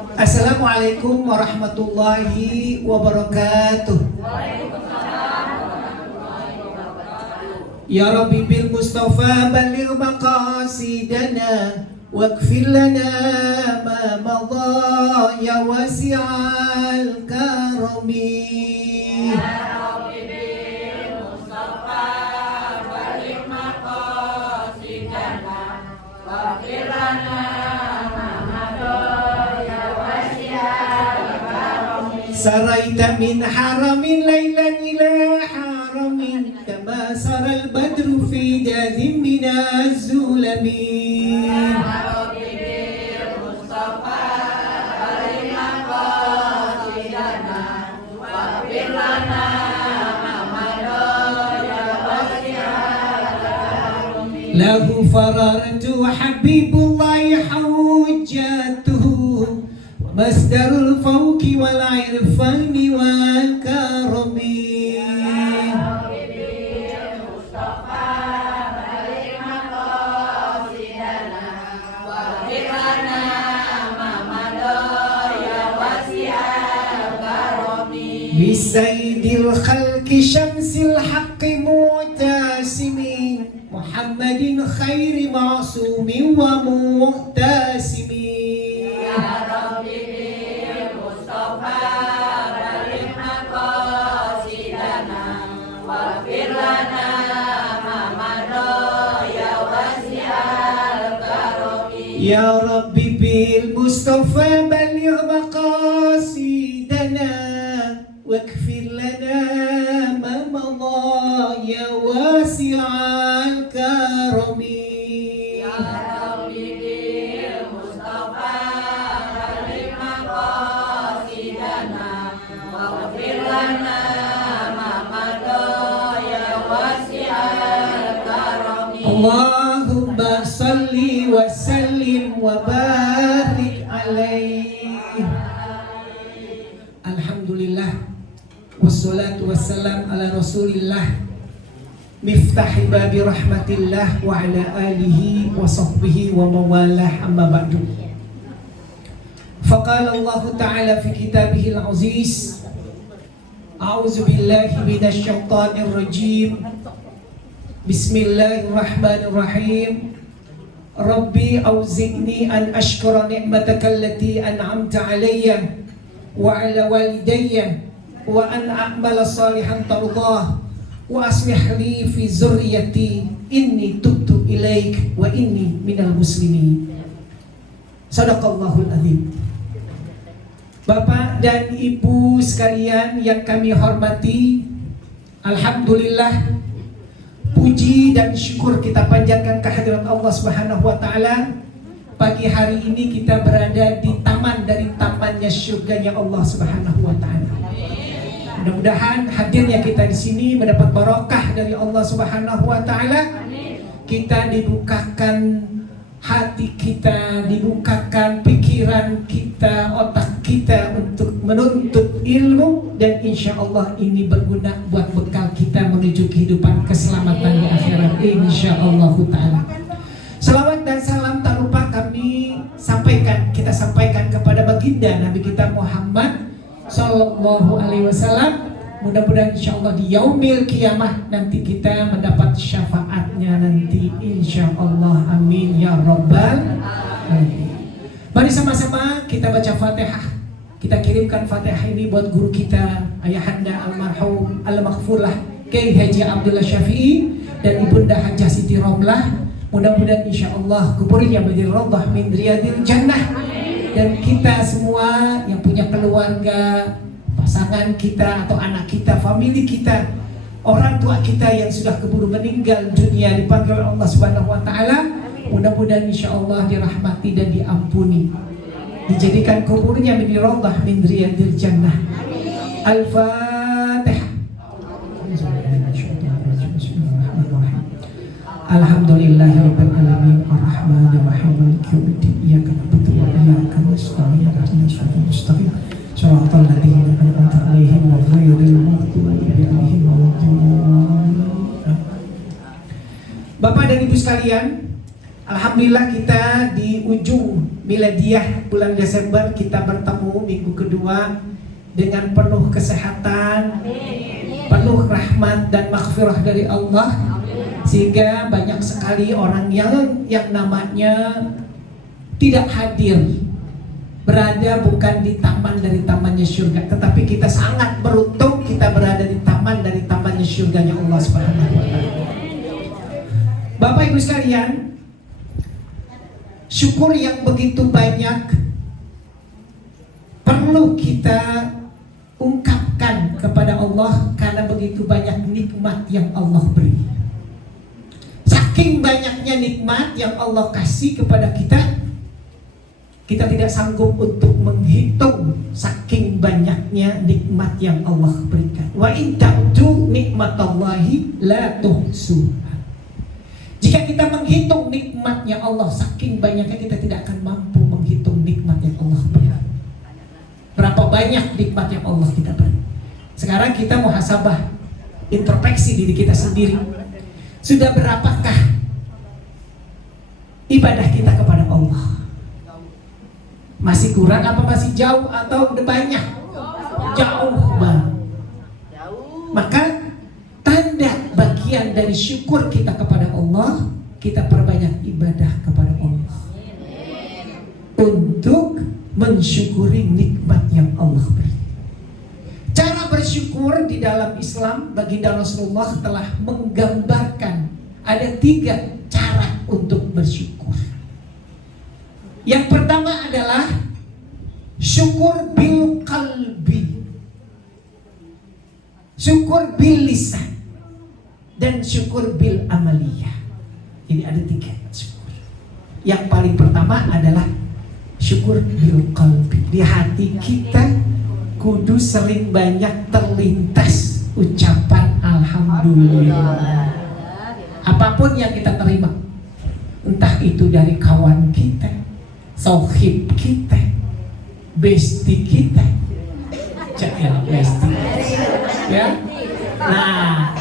Assalamualaikum warahmatullahi wabarakatuh. Ya Rabbi bil Mustafa baligh maqasidana waghfir lana ma madha ya wasi'al karami. Saraita min haramin laylan ila haramin kama saral badru fi jazim minaz zulamin. Lahu farartu habibullahi hujjatuhu masdarul fawqi wal irfani wal karami. Bisaidil khalqi syamsil haqqi mu'tasimin Muhammadin khairi ma'sumin wa mu'tasimin. Ya Rabbi bil Mustafa baligh maqasidana waghfir lana ma madha ya wasi'al karami. Ya Rabbi bil Mustafa baligh maqasidana waghfir lana ma madha ya wasi'al karami. Allahumma salli wa sallim wa barik alaihi. Alhamdulillah wassalatu wassalam ala rasulillah miftahi babi rahmatillah wa ala alihi wa sahbihi wa mawalah amma ba'du. Faqala Allah ta'ala fi kitabihil aziz a'udzu billahi minasy syaithanir rajim. Bismillahirrahmanirrahim. Rabbi auzi'ni an ashkura ni'mataka allati an'amta alayya wa ala walidayya wa an a'mala salihan tardah wa aslih li fi zurriyyati inni tubtu ilaik wa inni minal muslimin. Sadaqallahul azim. Bapak dan Ibu sekalian yang kami hormati, alhamdulillah, puji dan syukur kita panjatkan kehadirat Allah Subhanahu wa taala. Pagi hari ini kita berada di taman dari tamannya surganya Allah Subhanahu wa taala. Mudah-mudahan hadirnya kita di sini mendapat barokah dari Allah Subhanahu wa taala. Kita dibukakan hati kita, dibukakan pikiran kita, otak kita untuk menuntut ilmu, dan insya Allah ini berguna buat bekal kita menuju kehidupan keselamatan di akhirat insya Allah ta'ala. Salawat dan salam tak lupa kita sampaikan kepada baginda Nabi kita Muhammad Sallallahu Alaihi Wasallam. Mudah-mudahan insya Allah di yaumil kiamah nanti kita mendapat syafaatnya nanti insya Allah, amin ya rabbal alamin. Mari sama-sama kita baca Fatihah. Kita kirimkan Fatihah ini buat guru kita Ayahanda almarhum al-maghfurlah Kiai Haji Abdullah Syafi'i dan Ibunda Hajah Siti Romlah. Mudah-mudahan insya Allah kuburnya menjadi raudhah min riyadil jannah. Dan kita semua yang punya keluarga, pasangan kita atau anak kita, famili kita, orang tua kita yang sudah keburu meninggal dunia dipanggil oleh Allah Subhanahu wa taala, mudah-mudahan insya Allah dirahmati dan diampuni, dijadikan kuburnya menjadi raudhah min riyadil jannah. Al-Fatihah. Alhamdulillahirabbil alamin arrahmanir rahim maliki yaumiddin iyyaka na'budu wa iyyaka nasta'in ihdinas siratal mustaqim shiratal ladzina an'amta 'alaihim ghairil maghdubi 'alaihim waladdallin. Bapak dan Ibu sekalian, alhamdulillah kita di ujung miladiyah bulan Desember kita bertemu minggu kedua dengan penuh kesehatan, penuh rahmat dan maghfirah dari Allah, sehingga banyak sekali orang yang namanya tidak hadir, berada bukan di taman dari tamannya surga, tetapi kita sangat beruntung kita berada di taman dari tamannya surganya Allah Subhanahu wa taala. Bapak Ibu sekalian, syukur yang begitu banyak perlu kita ungkapkan kepada Allah karena begitu banyak nikmat yang Allah beri. Saking banyaknya nikmat yang Allah kasih kepada kita, kita tidak sanggup untuk menghitung saking banyaknya nikmat yang Allah berikan. Wa in ta'uddu nikmatallahi la tuhsuha. Jika kita menghitung nikmatnya Allah saking banyaknya, kita tidak akan mampu menghitung nikmat yang Allah beri. Berapa banyak nikmat yang Allah kita beri. Sekarang kita muhasabah, introspeksi diri kita sendiri. Sudah berapakah ibadah kita kepada Allah? Masih kurang apa masih jauh atau udah banyak? Jauh banget. Maka tanda bagian dari syukur kita kepada Allah, kita perbanyak ibadah kepada Allah untuk mensyukuri nikmat yang Allah beri. Cara bersyukur di dalam Islam, baginda Rasulullah telah menggambarkan ada 3 cara untuk bersyukur. Yang pertama adalah syukur bil qalbi, syukur bil lisan, dan syukur bil amaliyah. Jadi ada 3 syukur. Yang paling pertama adalah syukur bil qalbi. Di hati kita kudu sering banyak terlintas ucapan alhamdulillah. Apapun yang kita terima, entah itu dari kawan kita, sohib kita, bestie kita, bestie, ya. Nah,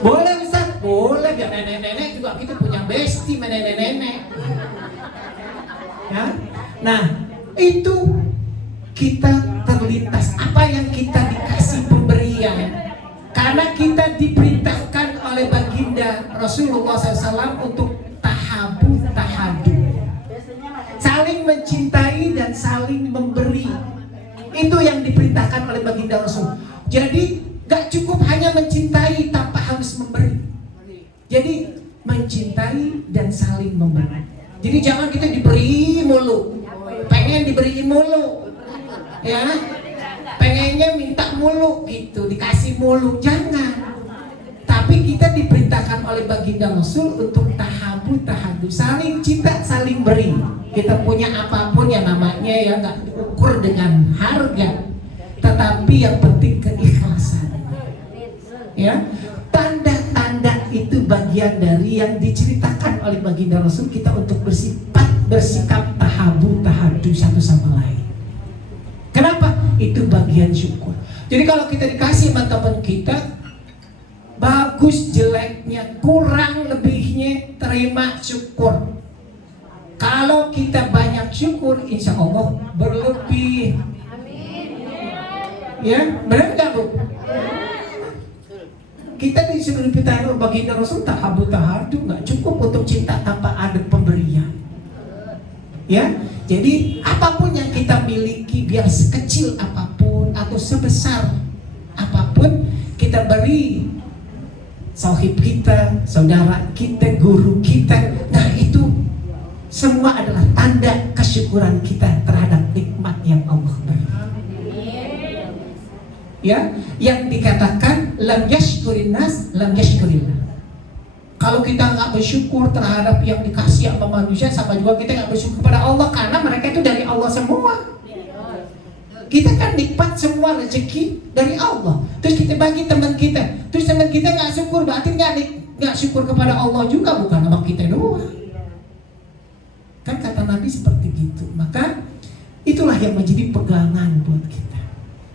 boleh Ustaz, boleh, biar nenek-nenek juga kita punya bestie, nenek-nenek. Ya, nah itu kita terlintas apa yang kita dikasih pemberian, karena kita diperintahkan oleh baginda Rasulullah SAW untuk tahabu tahadu, saling mencintai dan saling memberi. Itu yang diperintahkan oleh baginda Rasul. Jadi gak cukup hanya mencintai tanpa harus memberi. Jadi mencintai dan saling memberi. Jadi jangan kita diberi mulu, pengen diberi mulu, ya, pengennya minta mulu gitu, dikasih mulu, jangan. Tapi kita diperintahkan oleh baginda Rasul untuk tahabu tahadu, saling cinta, saling beri. Kita punya apapun yang namanya ya nggak diukur dengan harga, tetapi yang penting keikhlasan. Ya, tanda-tanda itu bagian dari yang diceritakan oleh baginda Rasul kita untuk bersikap tahabu tahadu satu sama lain. Kenapa? Itu bagian syukur. Jadi kalau kita dikasih sama teman kita, bagus jeleknya, kurang lebihnya, terima syukur. Kalau kita banyak syukur, insya Allah berlebih. Ya, benar nggak Bu? Kita disuruh dipitahin baginda Rasul tahabu tahadu, nggak cukup untuk cinta tanpa ada pemberian. Ya, jadi apapun yang kita miliki, biar sekecil apapun atau sebesar apapun, kita beri sahib kita, saudara kita, guru kita. Nah itu semua adalah tanda kesyukuran kita terhadap nikmat yang Allah beri. Ya, yang dikatakan lam yashkurin nas, lam yashkurillah. Kalau kita nggak bersyukur terhadap yang dikasih sama manusia, sama juga kita nggak bersyukur kepada Allah, karena mereka itu dari Allah semua. Kita kan nikmat semua rezeki dari Allah, terus kita bagi teman kita, terus teman kita nggak syukur, berarti nggak syukur kepada Allah juga, bukan sama kita doang. Kan kata Nabi seperti gitu. Maka itulah yang menjadi pegangan buat kita.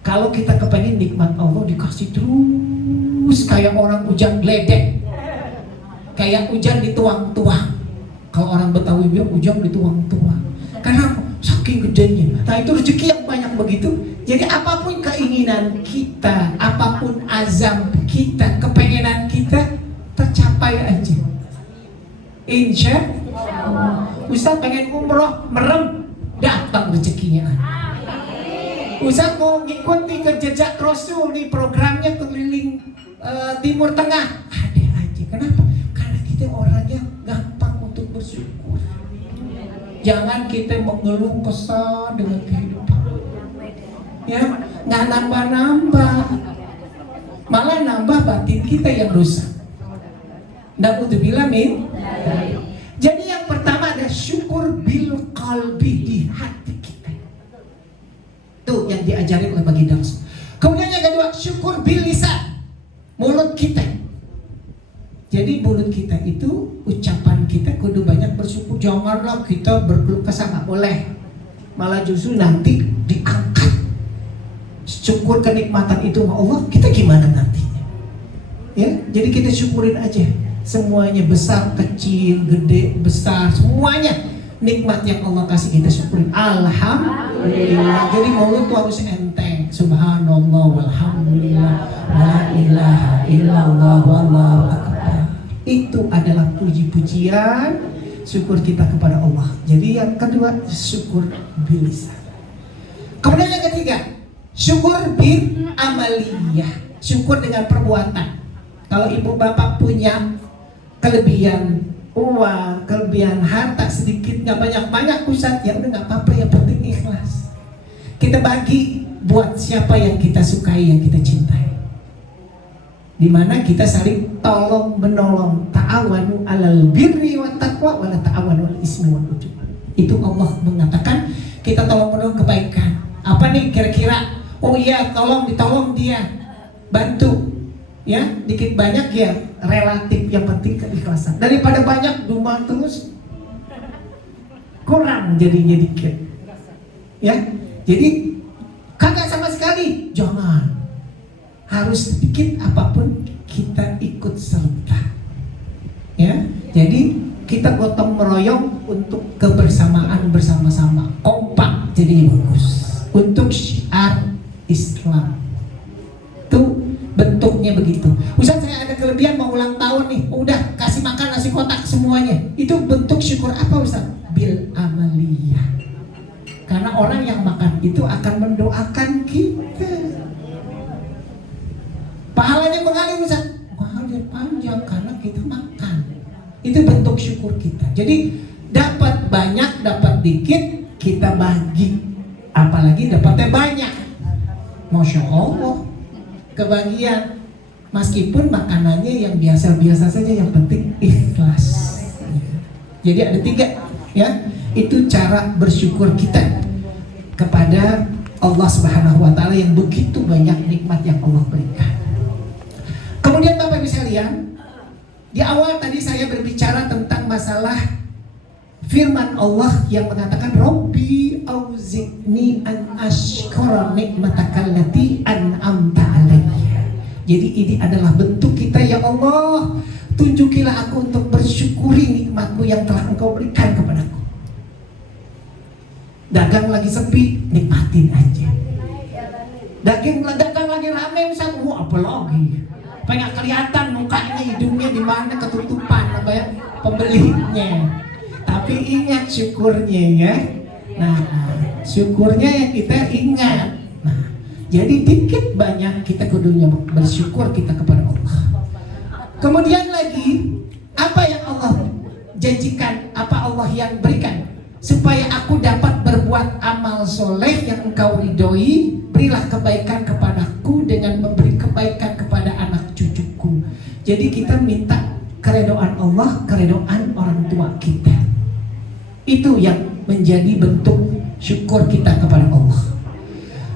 Kalau kita kepengen nikmat Allah dikasih terus kayak orang hujan geledek, kayak hujan dituang-tuang. Kalau orang Betawi bilang hujan dituang-tuang, karena saking gedenya. Nah itu rezeki yang banyak begitu. Jadi apapun keinginan kita, apapun azam kita, kepengenan kita, tercapai aja. Insya Allah. Ustaz pengen umroh, merem, datang rezekinya. Ustaz mau ngikuti ke jejak Rasul nih, programnya keliling Timur Tengah, ada aja. Kenapa? Karena kita orangnya gampang untuk bersyukur. Jangan kita mengeluh kesal dengan kehidupan, ya, nggak nambah-nambah, malah nambah batin kita yang rusak. Na'udzubillah min. Jadi yang pertama ada syukur bil qalbi, di hati kita. Tuh yang diajari oleh baginda Rasul. Kemudian yang kedua, syukur bil lisan, mulut kita. Jadi mulut kita itu, ucapan kita kudu banyak bersyukur. Janganlah kita berkeluh kesah, nggak boleh. Malah justru nanti diangkat. Syukur kenikmatan itu sama Allah, kita gimana nantinya? Ya, jadi kita syukurin aja. Semuanya, besar, kecil, gede, besar, semuanya nikmat yang Allah kasih kita syukurin. Alhamdulillah. Jadi mulut tuh harus enteng. Subhanallah walhamdulillah, la ilaha illallah wallahu akbar. Itu adalah puji-pujian syukur kita kepada Allah. Jadi yang kedua, syukur bil lisan. Kemudian yang ketiga, syukur bil amaliyah, syukur dengan perbuatan. Kalau ibu bapak punya kelebihan uang, kelebihan harta sedikit, nggak banyak-banyak Ustaz, ya udah nggak apa-apa, yang penting ikhlas. Kita bagi buat siapa yang kita sukai, yang kita cintai. Dimana kita saling tolong menolong, ta'awanu alal birri wa taqwa wa la ta'awanu alal ismi wal udwan. Itu Allah mengatakan kita tolong menolong kebaikan. Apa nih kira-kira? Oh iya, ditolong dia, bantu. Ya, dikit banyak ya relatif, yang penting keikhlasan. Daripada banyak dumah terus, kurang jadinya dikit. Ya, jadi kagak sama sekali, jangan. Harus sedikit apapun kita ikut serta. Ya, jadi kita gotong meroyong untuk kebersamaan bersama-sama, kompak jadi bagus. Untuk syiar Islam tuh bentuknya begitu. Ustaz saya ada kelebihan mau ulang tahun nih, udah kasih makan nasi kotak semuanya. Itu bentuk syukur apa Ustaz? Bil amaliyah. Karena orang yang makan itu akan mendoakan kita. Pahalanya mengalir Ustaz, mengalir panjang karena kita makan. Itu bentuk syukur kita. Jadi dapat banyak, dapat dikit, kita bagi. Apalagi dapatnya banyak. Masya Allah, kebagian. Meskipun makanannya yang biasa-biasa saja, yang penting ikhlas. Jadi ada 3, ya. Itu cara bersyukur kita kepada Allah Subhanahu wa taala yang begitu banyak nikmat yang Allah berikan. Kemudian Bapak Ibu sekalian, di awal tadi saya berbicara tentang masalah firman Allah yang mengatakan Rabbi auzi'ni an ashkura nikmataka allati an'amta alayya. Jadi ini adalah bentuk kita, ya Allah, tunjukilah aku untuk bersyukuri nikmatmu yang telah Engkau berikan kepadaku. Dagang lagi sepi, nikmatin aja. Dagang lagi rame, misalnya, apa lagi? Pengen kelihatan mukanya, hidungnya di mana, ketutupan apa ya, pembelinya. Tapi ingat syukurnya ya. Nah, syukurnya yang kita ingat. Nah, jadi dikit banyak kita kudunya bersyukur kita kepada Allah. Kemudian lagi, apa yang Allah janjikan, apa Allah yang berikan, supaya aku dapat berbuat amal soleh yang Engkau ridhoi. Berilah kebaikan kepadaku dengan memberi kebaikan kepada anak cucuku. Jadi kita minta keridhaan Allah, keridhaan orang tua kita. Itu yang menjadi bentuk syukur kita kepada Allah.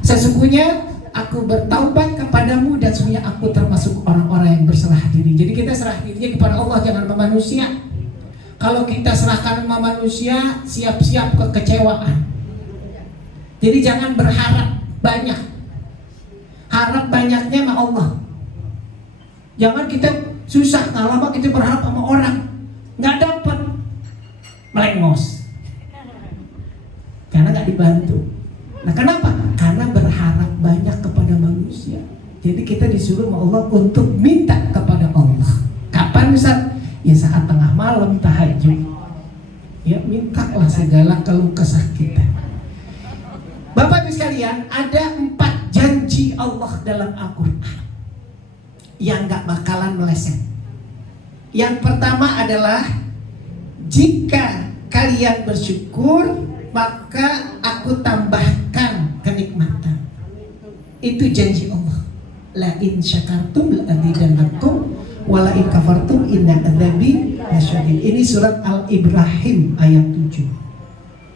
Sesungguhnya aku bertaubat kepadamu dan sesungguhnya aku termasuk orang-orang yang berserah diri. Jadi kita serah dirinya kepada Allah, jangan sama manusia. Kalau kita serahkan sama manusia, siap-siap kekecewaan. Jadi jangan berharap banyak. Harap banyaknya sama Allah. Jangan kita susah, nggak lama kita berharap sama orang, nggak dapat, melengos. Kan karena nggak dibantu. Nah kenapa? Karena berharap banyak kepada manusia. Jadi kita disuruh sama Allah untuk minta kepada Allah. Kapan Ustaz? Ya saat tengah malam tahajud. Ya mintalah segala keluh kesah kita. Bapak Ibu sekalian, ada 4 janji Allah dalam Al-Quran yang gak bakalan meleset. Yang pertama adalah, jika kalian bersyukur, maka aku tambahkan kenikmatan. Itu janji Allah. La in syakartum la azidannakum wa la in kafartum inna adzabi lasyadid. Ini surat Al-Ibrahim ayat 7.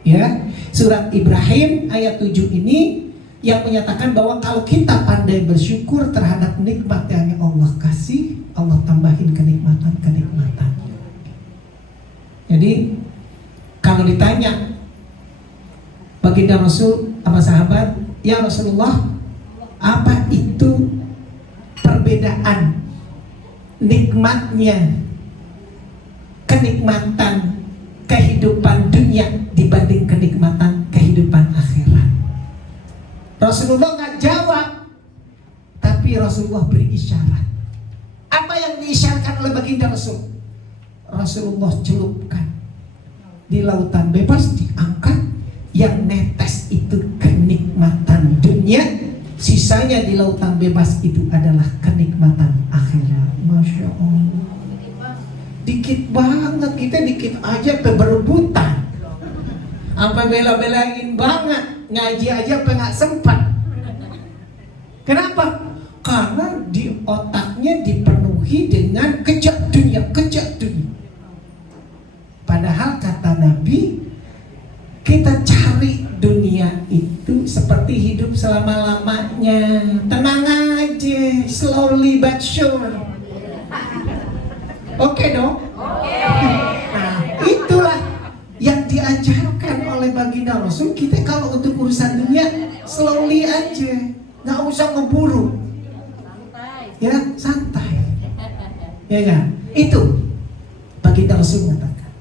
Ya, surat Ibrahim ayat 7 ini yang menyatakan bahwa kalau kita pandai bersyukur terhadap nikmat yang Allah kasih, Allah tambahin kenikmatan-kenikmatan. Jadi kalau ditanya baginda Rasul sama sahabat, ya Rasulullah, apa itu perbedaan nikmatnya kenikmatan kehidupan dunia dibanding kenikmatan kehidupan akhirat? Rasulullah nggak jawab, tapi Rasulullah beri isyarat. Apa yang diisyaratkan oleh baginda Rasul? Rasulullah celupkan di lautan bebas, diangkat, yang netes itu kenikmatan dunia, sisanya di lautan bebas itu adalah kenikmatan akhirat. Masya Allah. Dikit banget, kita dikit aja berebutan. Sampai bela-belain banget, ngaji aja apa nggak sempat. Kenapa? Karena di otaknya dipenuhi dengan kejar dunia. Padahal kata Nabi, kita cari dunia itu seperti hidup selama-lamanya. Tenang aja, slowly but sure. Oke dong? Nah, itulah yang diajarkan oleh baginda Rasul. Kita kalau untuk urusan dunia slowly aja, nggak usah ngeburu. Ya, santai. Ya kan? Itu baginda Rasul mengatakan,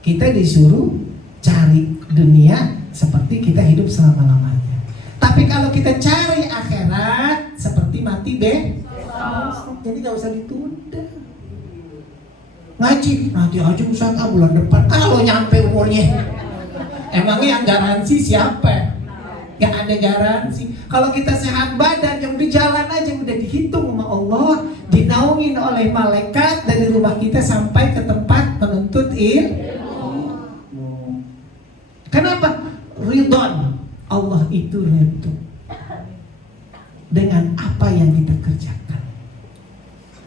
kita disuruh cari dunia seperti kita hidup selama-lamanya. Tapi kalau kita cari akhirat seperti mati besok. Jadi nggak usah ditunda. Ngaji nanti aja Ustaz, bulan depan kalau nyampe umurnya. Emangnya yang garansi siapa? Gak ada garansi. Kalau kita sehat badan, yang udah jalan aja, udah dihitung sama Allah, dinaungin oleh malaikat dari rumah kita sampai ke tempat menuntut ilmu. Kenapa? Ridwan. Allah itu ridho dengan apa yang kita kerjakan.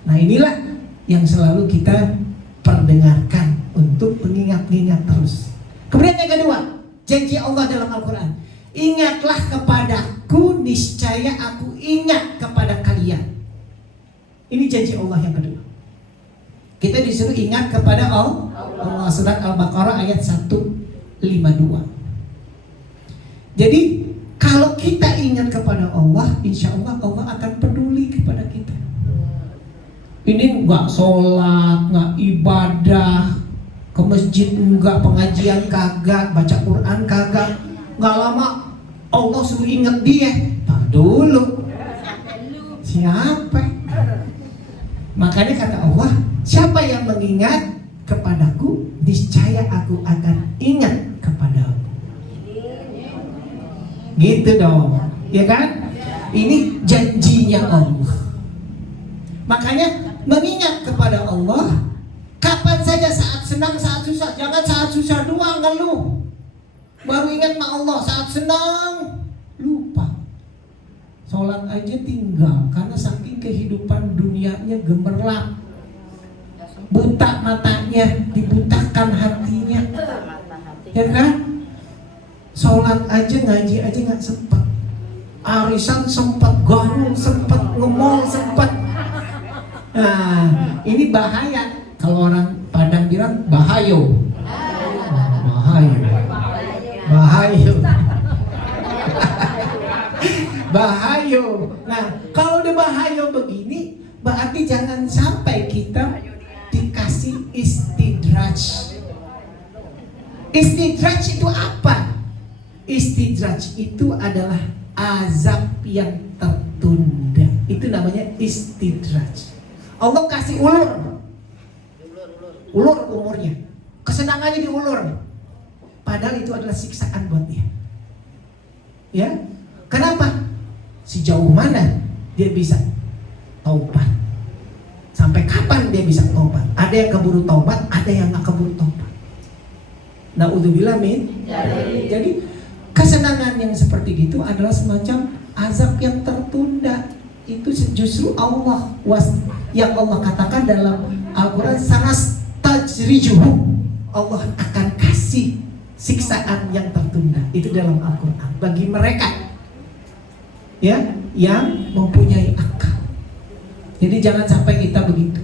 Nah inilah yang selalu kita perdengarkan untuk mengingat-ingat terus. Kemudian yang kedua, janji Allah dalam Al-Quran, ingatlah kepadaku, niscaya aku ingat kepada kalian. Ini janji Allah yang kedua. Kita disuruh ingat kepada Allah. Surat Al-Baqarah ayat 152. Jadi kalau kita ingat kepada Allah, insya Allah Allah akan peduli kepada kita. Ini nggak sholat, nggak ibadah, ke masjid enggak, pengajian kagak, baca Quran kagak, nggak lama Allah suruh ingat dia. Tar dulu, siapa? Makanya kata Allah, siapa yang mengingat kepadaku, niscaya aku akan ingat kepadamu. Gitu dong, ya kan? Ini janjinya Allah. Makanya mengingat kepada Allah kapan saja, saat senang, saat susah. Jangan saat susah doang ngeluh, baru ingat sama Allah. Saat senang lupa, sholat aja tinggal karena saking kehidupan dunianya gemerlap, buta matanya, dibutakan hatinya, ya kan? Sholat aja, ngaji aja nggak sempat, arisan sempat, gaul sempat, ngemol sempat. Nah, ini bahaya. Kalau orang Padang bilang bahayo. Bahayo. Nah, kalau udah bahayo begini, berarti jangan sampai kita dikasih istidraj. Istidraj itu apa? Istidraj itu adalah azab yang tertunda. Itu namanya istidraj. Allah kasih ulur umurnya, kesenangannya diulur, padahal itu adalah siksaan buat dia. Ya, kenapa? Sejauh mana dia bisa taubat? Sampai kapan dia bisa taubat? Ada yang keburu taubat, ada yang nggak keburu taubat. Naudzubillah min. Jadi kesenangan yang seperti itu adalah semacam azab yang tertunda. Itu justru Allah yang Allah katakan dalam Al-Quran, sanastajrijuhum, Allah akan kasih siksaan yang tertunda. Itu dalam Al-Quran bagi mereka ya yang mempunyai akal. Jadi jangan sampai kita begitu.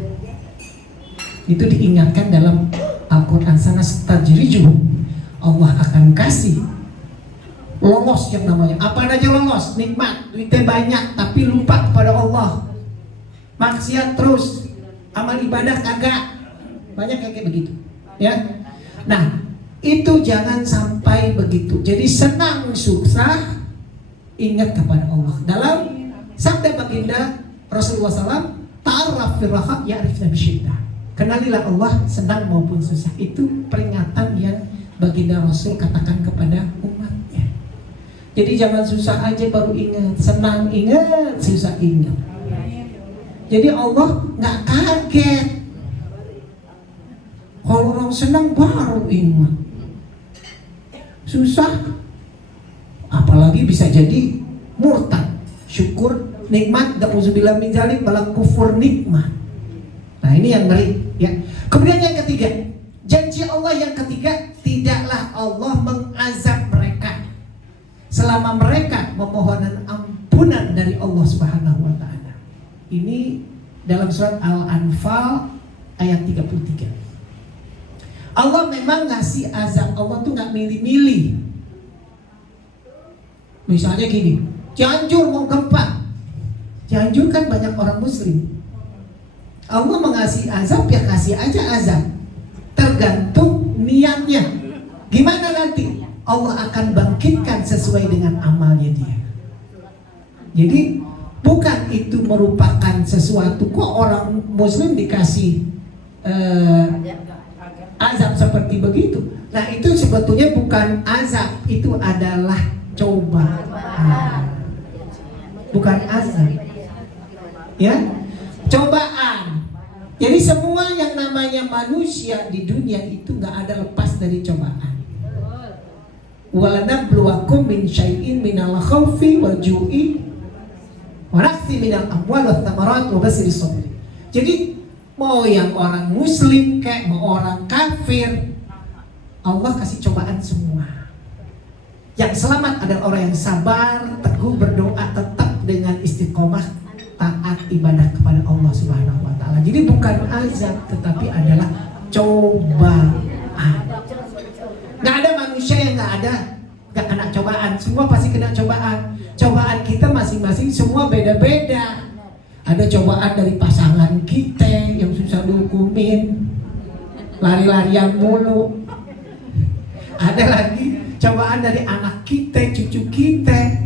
Itu diingatkan dalam Al-Quran, sanastajrijuhum, Allah akan kasih lolos yang namanya apa aja lolos, nikmat, duitnya banyak tapi lupa kepada Allah, maksiat terus, amal ibadah kagak, banyak kayak begitu ya. Nah itu jangan sampai begitu. Jadi senang susah ingat kepada Allah. Dalam sabda baginda Rasulullah SAW, ta'arraf fil raha ya'rifna bisyiddah, kenalilah Allah senang maupun susah. Itu peringatan yang baginda Rasul katakan kepada umatnya. Jadi jangan susah aja baru ingat, senang ingat, susah ingat. Jadi Allah nggak kaget kalau orang senang baru ingat, susah apalagi bisa jadi murtad. Syukur nikmat, na'udzubillah min dzalik, malah kufur nikmat. Nah ini yang ngeri ya. Kemudian yang ketiga, janji Allah yang ketiga, tidaklah Allah mengazab mereka selama mereka memohon ampunan dari Allah Subhanahu wa taala. Ini dalam surat Al-Anfal ayat 33. Allah memang ngasih azab, Allah tuh nggak milih-milih. Misalnya gini, Cianjur mau gempa. Cianjur kan banyak orang muslim. Allah mengasih azab, ya kasih aja azab, tergantung niatnya. Gimana nanti? Allah akan bangkitkan sesuai dengan amalnya dia. Jadi bukan itu merupakan sesuatu kok orang muslim dikasih azab seperti begitu. Nah itu sebetulnya bukan azab, itu adalah cobaan. Bukan azab ya, cobaan. Jadi semua yang namanya manusia di dunia itu gak ada lepas dari cobaan. Walanabluwakum min syai'in minal khawfi wal ju'i wa naqsi minal amwal wath thamarat wa basiris sabir. Jadi mau yang orang muslim kayak mau orang kafir, Allah kasih cobaan semua. Yang selamat adalah orang yang sabar, teguh berdoa, tetap dengan istiqomah taat ibadah kepada Allah Subhanahu wa taala. Jadi bukan azab tetapi adalah cobaan. Gak ada manusia yang gak kena cobaan. Semua pasti kena cobaan. Cobaan kita masing-masing semua beda-beda. Ada cobaan dari pasangan kita yang susah dihukumin, lari-larian mulu. Ada lagi cobaan dari anak kita, cucu kita,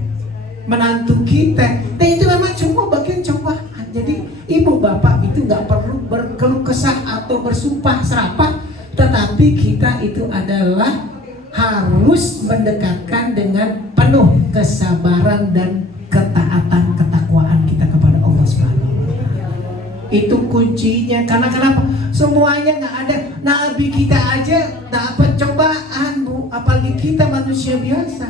menantu kita. Nah itu memang semua bagian cobaan. Jadi ibu bapak itu gak perlu berkeluh kesah atau bersumpah serapah, tetapi kita itu adalah harus mendekatkan dengan penuh kesabaran dan ketaatan, ketakwaan kita kepada Allah Subhanahu wa taala. Itu kuncinya. Karena kenapa? Semuanya nggak ada. Nabi kita aja dapat cobaan, Bu, apalagi kita manusia biasa.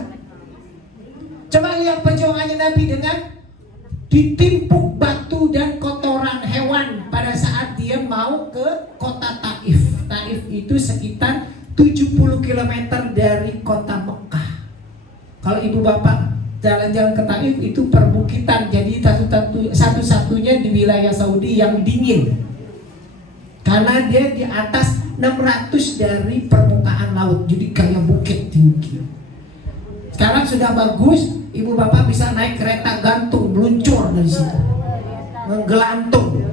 Coba lihat perjuangannya Nabi dengan ditimpuk batu dan kotoran hewan pada saat dia mau ke kota Taif. Taif itu sekitar 70 km dari kota Mekah. Kalau ibu bapak jalan-jalan ke Taif itu perbukitan, jadi satu-satunya di wilayah Saudi yang dingin. Karena dia di atas 600 dari permukaan laut, jadi kayak bukit tinggi. Sekarang sudah bagus, ibu bapak bisa naik kereta gantung, meluncur dari situ, menggelantung.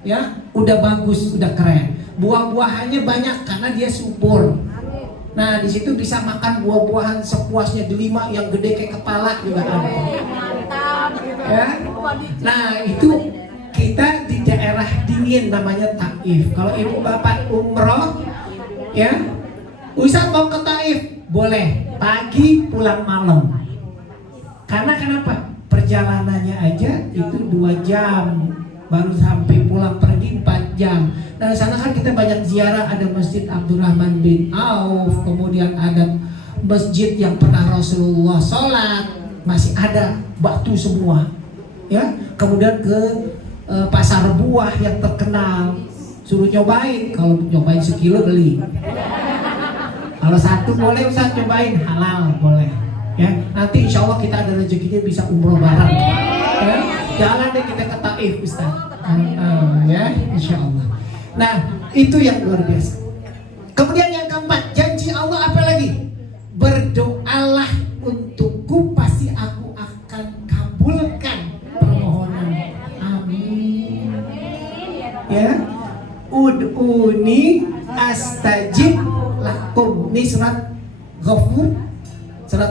Ya, udah bagus, udah keren. Buah-buahannya banyak karena dia subur. Nah di situ bisa makan buah-buahan sepuasnya, delima yang gede kayak kepala juga ada. Ya. Nah itu kita di daerah dingin namanya Taif. Kalau ibu bapak umroh, ya, Ustaz mau ke Taif boleh, pagi pulang malam. Karena kenapa? Perjalanannya aja itu 2 jam, baru sampai pulang pergi 4 jam. Nah sana kan kita banyak ziarah, ada Masjid Abdurrahman bin Auf, kemudian ada masjid yang pernah Rasulullah sholat, masih ada batu semua, ya. Kemudian ke pasar buah yang terkenal, suruh nyobain, kalau nyobain sekilo beli, kalau satu boleh Ustaz cobain, halal boleh, ya. Nanti insya Allah kita ada rezekinya bisa umroh bareng, ya. Jalan deh kita ke Taif Ustaz, ya insya Allah. Nah itu yang luar biasa. Kemudian yang keempat, janji Allah apa lagi? Berdoalah untukku, pasti aku akan kabulkan permohonan. Amin. Ya, ud'uni astajib lakum. Ini surat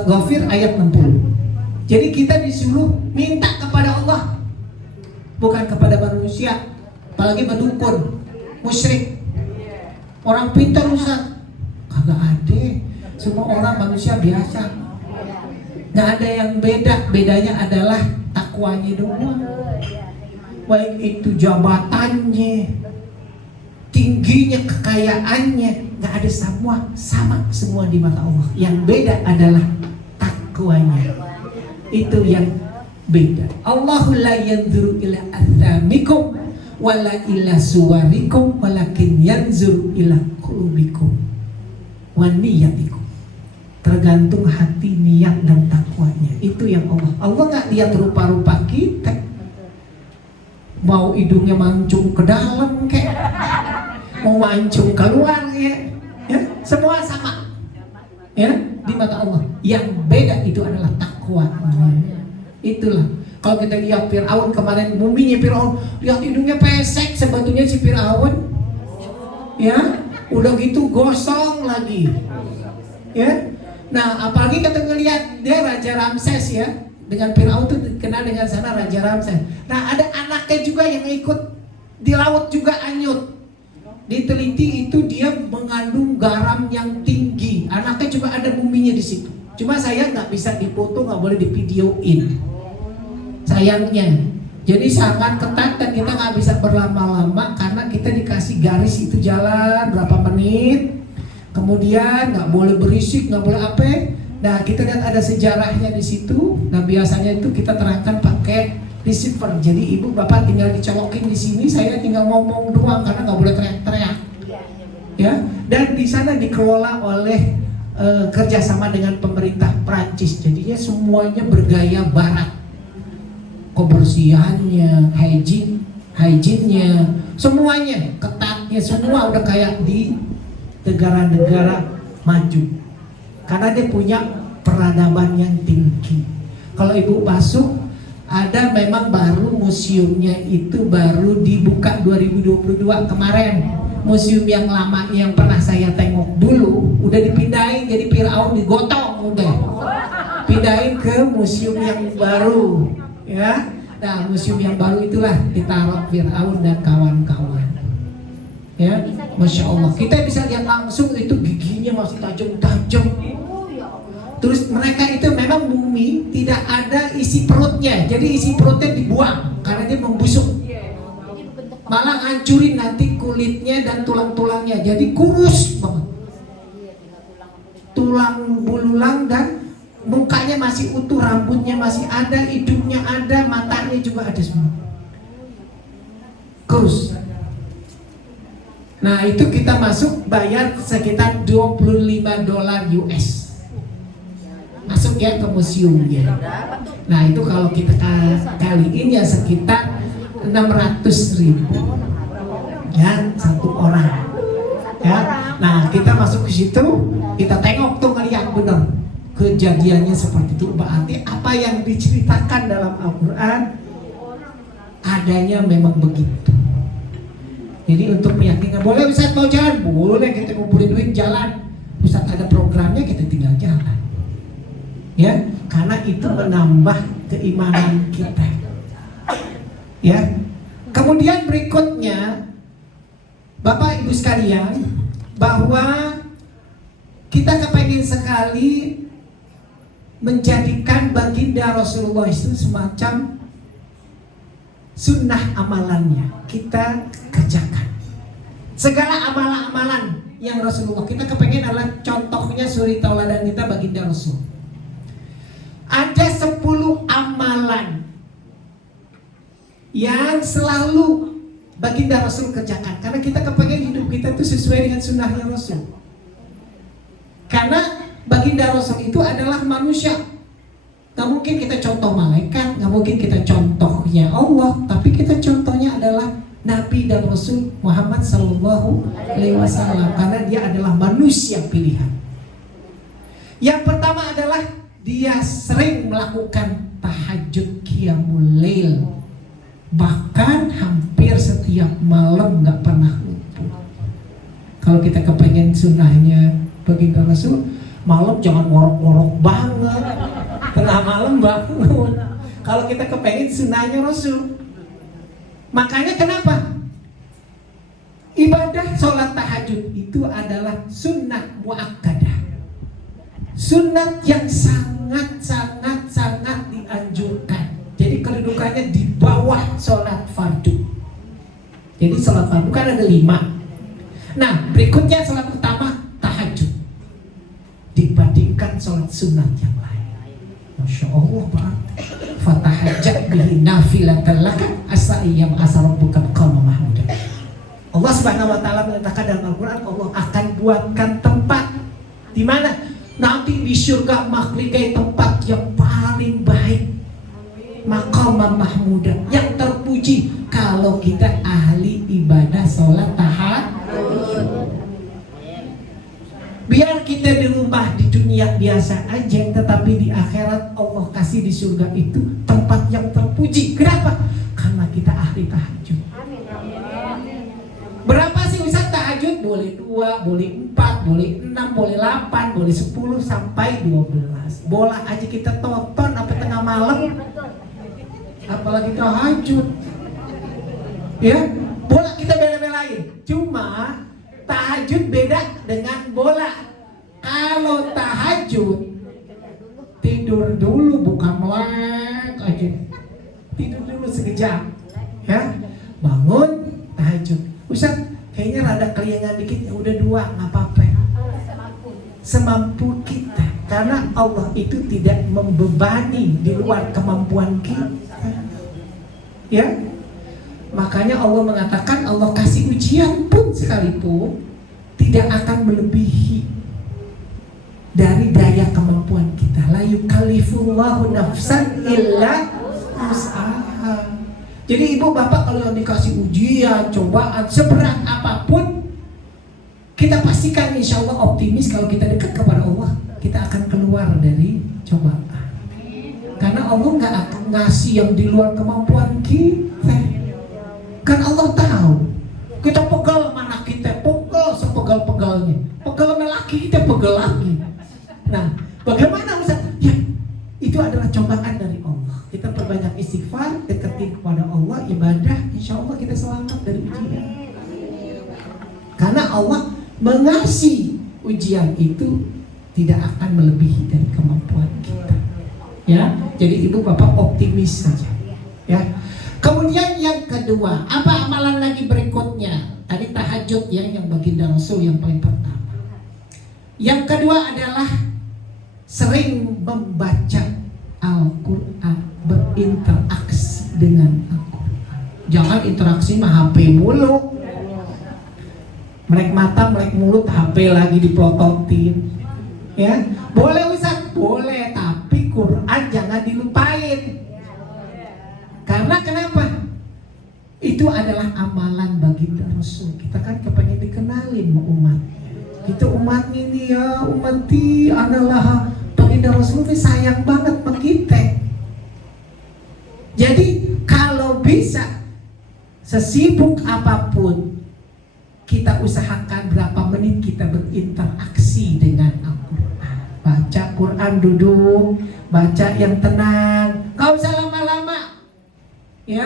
Ghafir ayat 60. Jadi kita disuruh minta kepada Allah, bukan kepada manusia, apalagi berdukun, musyrik. Orang pintar Ustaz, kagak ada. Semua orang manusia biasa, nggak ada yang beda. Bedanya adalah takwanya doang. Baik itu jabatannya, tingginya, kekayaannya, nggak ada, semua sama semua di mata Allah. Yang beda adalah takwanya. Itu yang beda. Allahu la yanzuru ila athamikum wala ila suwarikum walakin yanzuru ila qulubikum wa niyatikum. Tergantung hati, niat dan takwanya. Itu yang Allah nggak lihat rupa-rupa kita, mau hidungnya mancung ke dalam kayak mau mancung keluar ya, semua sama ya di mata Allah. Yang beda itu adalah takwa. Itulah kalau kita lihat Fir'aun kemarin, muminya Fir'aun, lihat hidungnya pesek sebetulnya si Fir'aun, ya udah gitu gosong lagi, ya. Nah apalagi kita ngelihat dia Raja Ramses, ya, dengan Fir'aun tuh kenal dengan sana Raja Ramses. Nah ada anaknya juga yang ikut di laut juga anyut. Diteliti itu dia mengandung garam yang tinggi. Anaknya juga ada muminya di situ. Cuma saya nggak bisa dipoto, nggak boleh divideoin, sayangnya. Jadi sangat ketat dan kita nggak bisa berlama-lama karena kita dikasih garis itu jalan berapa menit. Kemudian nggak boleh berisik, nggak boleh apa. Nah kita lihat ada sejarahnya di situ. Nah biasanya itu kita terangkan pakai receiver. Jadi ibu bapak tinggal dicolokin di sini, saya tinggal ngomong doang karena nggak boleh teriak-teriak. Ya. Dan di sana dikelola oleh kerjasama dengan pemerintah Prancis. Jadinya semuanya bergaya Barat. Kebersihannya, hygiene-nya, semuanya ketatnya, semua udah kayak di negara-negara maju, karena dia punya peradaban yang tinggi. Kalau ibu masuk, ada memang baru museumnya itu baru dibuka 2022 kemarin. Museum yang lama yang pernah saya tengok dulu udah dipindahin, jadi Fir'aun digotong, udah pindahin ke museum yang baru, ya. Nah museum yang baru itulah ditaruh Fir'aun dan kawan-kawan. Ya, Masya Allah, kita bisa lihat langsung itu giginya masih tajam-tajam. Terus mereka itu memang mumi, tidak ada isi perutnya, jadi isi perutnya dibuang karena dia membusuk. Malah hancurin nanti kulitnya dan tulang-tulangnya, jadi kurus banget. Tulang belulang dan mukanya masih utuh, rambutnya masih ada, hidungnya ada, matanya juga ada semua. Kurus. Nah itu kita masuk bayar sekitar $25 US. Masuk ya ke museumnya. Nah itu kalau kita kaliin ya sekitar 600.000 ya satu orang. Ya. Nah kita masuk ke situ, kita tengok tuh ngeliat bener kejadiannya seperti itu. Berarti apa yang diceritakan dalam Al-Quran adanya memang begitu. Jadi untuk meyakinkan, boleh Ustaz mau jalan? Boleh, kita ngumpulin duit jalan. Ustaz ada programnya kita tinggal jalan. Ya, karena itu menambah keimanan kita. Ya. Kemudian berikutnya Bapak Ibu sekalian, bahwa kita kepengen sekali menjadikan baginda Rasulullah itu semacam sunnah amalannya kita kerjakan. Segala amalan-amalan yang Rasulullah kita kepengen adalah contohnya suri tauladan kita baginda Rasul. Ada 10 amalan yang selalu baginda Rasul kerjakan, karena kita kepengen hidup kita itu sesuai dengan sunnahnya Rasul. Karena baginda Rasul itu adalah manusia. Gak mungkin kita contoh malaikat, gak mungkin kita contohnya Allah, tapi kita contohnya adalah Nabi dan Rasul Muhammad Sallallahu Alaihi Wasallam, karena dia adalah manusia pilihan. Yang pertama adalah dia sering melakukan tahajud qiyamul lail. Bahkan hampir setiap malam nggak pernah luput. Kalau kita kepengen sunnahnya baginda Rasul, malam jangan ngorok-ngorok banget, tengah malam bangun. Kalau kita kepengen sunnahnya Rasul, makanya kenapa? Ibadah sholat tahajud itu adalah sunnah muakkadah, sunnah yang sangat dianjurkan. Jadi kedudukannya di bawah sholat fardu. Jadi sholat fardu kan ada 5. Nah berikutnya sholat utama tahajud dibandingkan sholat sunat yang lain. Masya Allah banget. Fatahajjat bihi nafilatan laka asa ayyam asarabuka qama mahmuda. Allah Subhanahu wa taala mengatakan dalam Al-Qur'an, Allah akan buatkan tempat di mana nanti di surga mahligai tempat yang paling baik, maqamah mahmuda, yang terpuji kalau kita ahli ibadah sholat tahajud. Biar kita di rumah di dunia biasa aja, tetapi di akhirat Allah kasih di surga itu tempat yang terpuji. Kenapa? Karena kita ahli tahajud. Berapa sih Ustaz tahajud? Boleh 2, boleh 4, boleh 6, boleh 8, boleh 10 sampai 12. Bola aja kita tonton sampai tengah malam, apalagi tahajud. Ya, bola kita bela-belain. Cuma tahajud beda dengan bola. Kalau tahajud tidur dulu, bukan melek aja. Tidur dulu sekejap, ya. Bangun tahajud. Ustaz, kayaknya rada keliangan dikit, ya udah 2, nggak apa-apa. Semampu kita, karena Allah itu tidak membebani di luar kemampuan kita. Ya, makanya Allah mengatakan Allah kasih ujian pun sekalipun tidak akan melebihi dari daya kemampuan kita. La yukallifullahu nafsan illa wus'aha. Jadi ibu bapak kalau dikasih ujian, cobaan seberat apapun, kita pastikan insya Allah optimis kalau kita dekat kepada Allah, kita akan keluar dari cobaan. Karena Allah nggak akan ngasih yang di luar kemampuan kita. Kan Allah tahu kita pegal mana kita, pegal sepegal-pegalnya, pegal laki kita pegal lagi. Nah, bagaimana Ustaz? Ya, itu adalah cobaan dari Allah. Kita perbanyak istighfar, deketin kepada Allah, ibadah, insya Allah kita selamat dari ujian. Karena Allah mengasih ujian itu tidak akan melebihi dari kemampuan kita. Ya, jadi ibu bapak optimis saja. Ya. Kemudian yang kedua, apa amalan lagi berikutnya? Tadi tahajud ya, yang baginda Rasul yang paling pertama. Yang kedua adalah sering membaca Al-Quran, berinteraksi dengan Al-Quran. Jangan interaksi mah HP mulu. Melek mata, melek mulut, HP lagi dipelototin. Ya, boleh Ustaz, boleh, tapi Quran jangan dilupain. Karena kenapa? Itu adalah amalan baginda Rasul. Kita kan kepengen dikenalin sama umat. Kita umat ini ya, umati adalah baginda Rasul ini sayang banget sama kita. Jadi kalau bisa sesibuk apapun, kita usahakan berapa menit kita berinteraksi isi dengan Al-Quran. Baca Quran duduk, baca yang tenang. Kau usah lama-lama, ya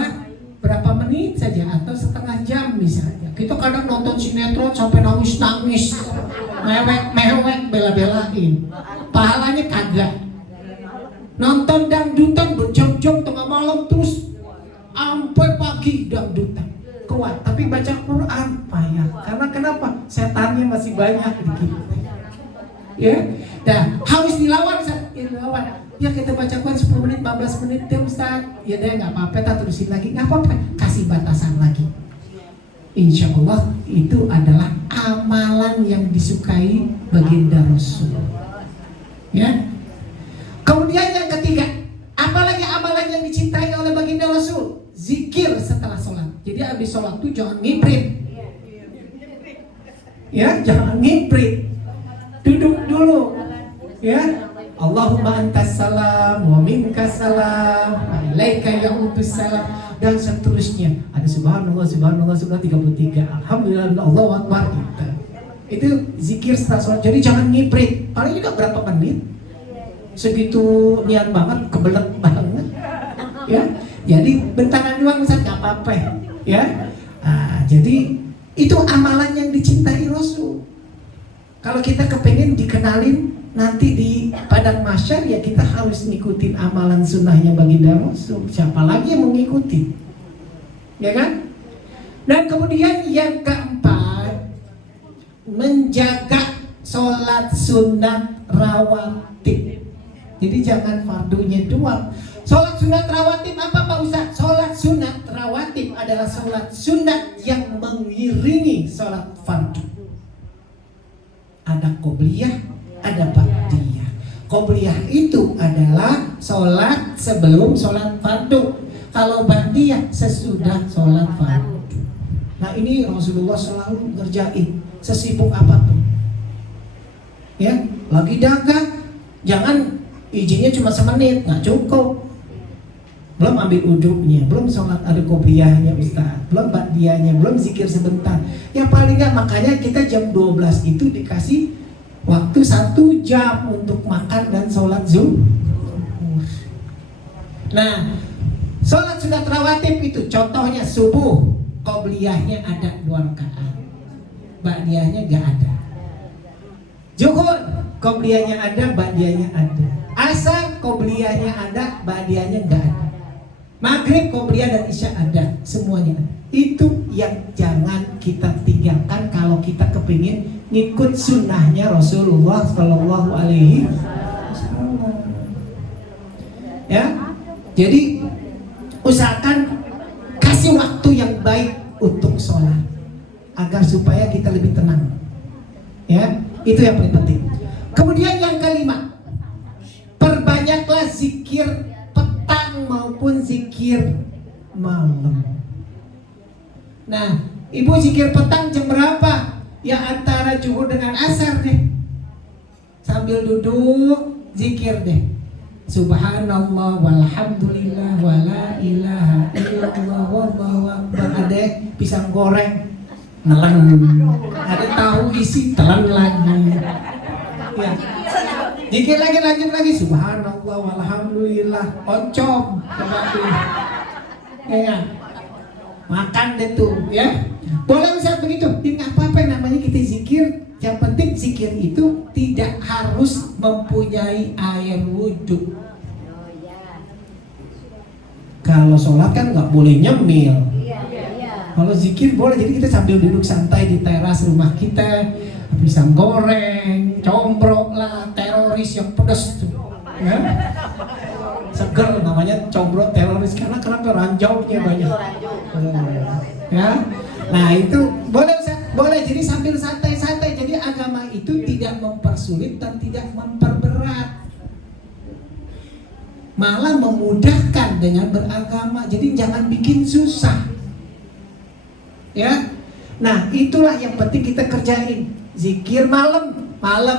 berapa menit saja atau setengah jam misalnya. Kita kadang nonton sinetron sampai nangis-nangis, mewek-mewek, bela-belain. Pahalanya kagak. Nonton dangdutan berjam-jam tengah malam terus sampai pagi dangdutan kuat, tapi baca Quran payah. Karena kenapa? Setannya masih banyak di kita. Ya, nah harus dilawan, dilawan. Ya kita baca Quran 10 menit, 15 menit deh Ustaz. Ya deh nggak apa-apa, kita terusin lagi, nggak apa-apa. Kasih batasan lagi. Insya Allah itu adalah amalan yang disukai baginda Rasul. Ya. Kemudian yang ketiga, apalagi amalan yang dicintai oleh baginda Rasul? Zikir setelah sholat. Jadi habis sholat tuh jangan ngiprit. Ya, jangan ngiprit. Duduk dulu. Ya. Allahumma antas salam wa minkas salam wa ilaika ya'udus salam dan seterusnya. Ada subhanallah, subhanallah, subhanallah 33. Alhamdulillah, Allahu akbar gitu. Itu zikir setelah sholat. Jadi jangan ngiprit. Paling juga berapa menit? Segitu niat banget, kebelet banget. Ya. Jadi bentaran doang Ustaz enggak apa-apa. Ya. Nah, jadi itu amalan yang dicintai Rasul. Kalau kita kepengen dikenalin nanti di padang mahsyar, ya kita harus ngikutin amalan sunnahnya baginda Rasul. Siapa lagi yang mengikuti? Ya kan? Dan kemudian yang keempat, menjaga sholat sunat rawatib. Jadi jangan fardunya doang. Sholat sunat rawatib apa Pak Ustaz? Sholat sunat rawatib adalah sholat sunat yang mengiringi sholat fardu. Ada qobliyah, ada ba'diyah. Qobliyah itu adalah sholat sebelum sholat fardu. Kalau ba'diyah sesudah sholat fardu. Nah ini Rasulullah selalu ngerjain sesibuk apapun. Ya, lagi dagang, jangan izinnya cuma semenit, nggak cukup. Belum ambil uduknya, belum sholat ada qobliyahnya Ustaz, belum ba'diyahnya, belum zikir sebentar. Yang paling nggak, makanya kita jam 12 itu dikasih waktu 1 jam untuk makan dan sholat zuhur. Nah, sholat sunat rawatib itu contohnya subuh, qobliyahnya ada 2 rakaat, ba'diyahnya nggak ada. Zuhur, qobliyahnya ada, ba'diyahnya ada. Asar, qobliyahnya ada, ba'diyahnya nggak ada. Maghrib, qobliyah dan isya ada, semuanya ada. Itu yang jangan kita tinggalkan kalau kita kepingin ngikut sunnahnya Rasulullah Shallallahu Alaihi Wasallam. Ya, jadi usahakan kasih waktu yang baik untuk sholat agar supaya kita lebih tenang. Ya, itu yang paling penting. Kemudian yang kelima, perbanyaklah zikir petang maupun zikir malam. Nah, ibu zikir petang jam berapa? Ya antara zuhur dengan asar deh. Sambil duduk zikir deh. Subhanallah walhamdulillah wala ilaha illallah wallahu akbar. Ada pisang goreng, nelen. Ada tahu isi, telan lagi. Ya. Zikir lagi, lanjut lagi. Subhanallah walhamdulillah. Oncom. Ya. Makan deh tuh, ya. Boleh Ustaz begitu. Ini apa-apa namanya kita zikir. Yang penting zikir itu tidak harus mempunyai air wudhu. Kalau sholat kan nggak boleh nyemil. Kalau zikir boleh. Jadi kita sambil duduk santai di teras rumah kita, pisang goreng, combrok lah, teroris yang pedas tuh, ya. Seger namanya combrok teroris karena ranjaunya banyak. Ya. Nah itu boleh Ustaz, boleh. Jadi sambil santai-santai. Jadi agama itu tidak mempersulit dan tidak memperberat, malah memudahkan dengan beragama. Jadi jangan bikin susah. Ya. Nah itulah yang penting kita kerjain. Zikir malam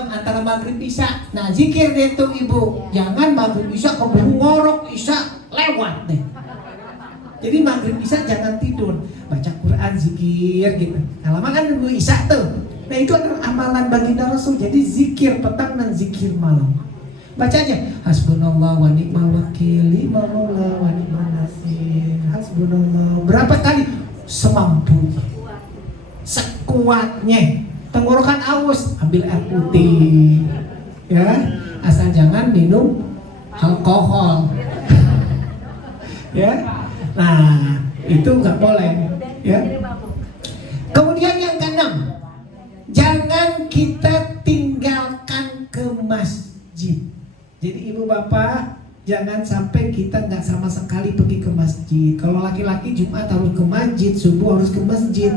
antara maghrib isya. Nah zikir deh tuh ibu. Jangan maghrib isya keburu ngorok, isya lewat deh. Jadi maghrib isya jangan tidur, baca Quran, zikir gitu. Nah lama kan nunggu isya tuh. Nah itu adalah amalan baginda Rasul. Jadi zikir petang dan zikir malam. Baca aja. Hasbunallah wa ni'mal wakil, ni'mal maula wa ni'mal nasir. Hasbunallah. Berapa kali? Semampunya, sekuatnya. Tenggorokan aus, ambil air putih. Ya, asal jangan minum alkohol. Ya. Nah, itu nggak boleh. Ya. Kemudian yang keenam, jangan kita tinggalkan ke masjid. Jadi ibu bapak, jangan sampai kita nggak sama sekali pergi ke masjid. Kalau laki-laki Jumat harus ke masjid, subuh harus ke masjid.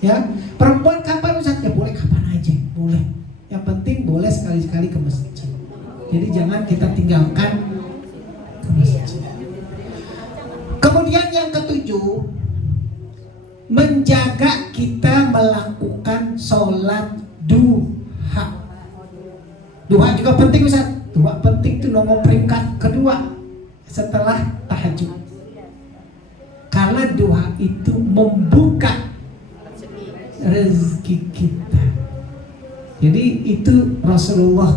Ya, perempuan kapan Ustaz? Ya boleh kapan aja, boleh. Yang penting boleh sekali-sekali ke masjid. Jadi jangan kita tinggalkan ke masjid. Kemudian yang ketujuh, menjaga kita melakukan sholat duha. Duha juga penting Ustaz. Duha penting itu nomor peringkat kedua setelah tahajud. Karena duha itu membuka rezeki kita. Jadi itu Rasulullah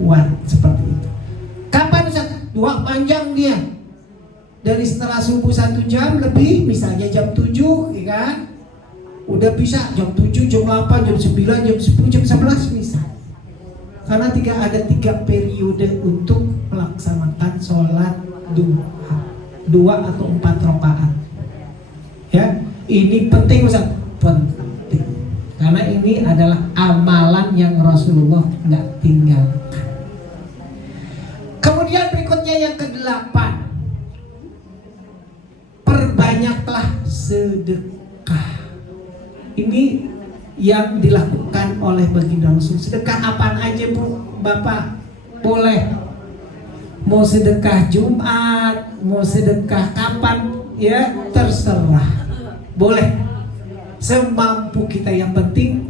buat seperti itu. Kapan Ustaz? Duha panjang dia. Dari setelah subuh 1 jam lebih, misalnya jam 7, ya kan? Udah bisa jam 7, jam 8, jam 9, jam 10, jam 11 bisa. Karena ada 3 periode untuk melaksanakan sholat duha, 2 atau 4 rakaat. Ya, ini penting Ustaz, penting. Karena ini adalah amalan yang Rasulullah nggak tinggalkan. Kemudian berikutnya yang ke-8, perbanyaklah sedekah. Ini yang dilakukan oleh baginda Rasul. Sedekah apaan aja Bu, Bapak? Boleh. Mau sedekah Jumat, mau sedekah kapan, ya terserah. Boleh. Semampu kita, yang penting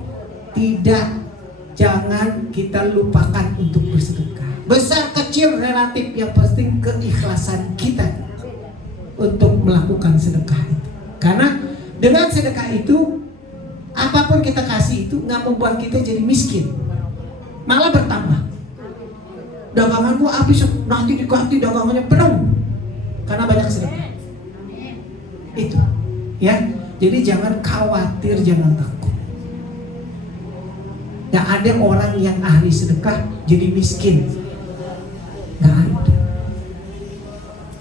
jangan kita lupakan untuk bersedekah. Besar kecil relatif, yang penting keikhlasan kita untuk melakukan sedekah itu. Karena dengan sedekah itu, apapun kita kasih itu nggak membuat kita jadi miskin, malah bertambah. Daganganku habis, nanti diganti dagangannya penuh karena banyak sedekah. Itu, ya. Jadi jangan khawatir, jangan takut. Nggak ada orang yang ahli sedekah jadi miskin, nggak ada.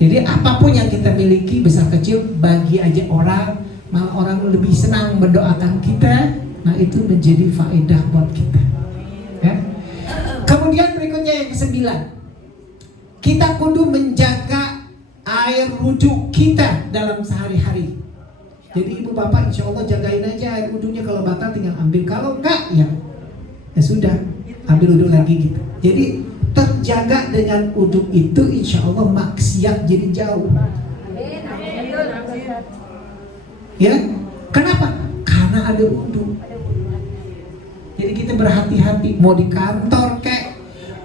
Jadi apapun yang kita miliki, besar kecil, bagi aja orang, malah orang lebih senang mendoakan kita. Nah itu menjadi faedah buat kita, ya. Kemudian berikutnya yang ke-9, kita kudu menjaga air wudhu kita dalam sehari-hari. Jadi ibu bapak insya Allah jagain aja air wudhunya. Kalau batal tinggal ambil, kalau enggak ya sudah, ambil wudhu lagi gitu. Jadi terjaga dengan wudhu itu, insya Allah maksiat jadi jauh. Ya, kenapa? Karena ada wudhu. Jadi kita berhati-hati, mau di kantor kek,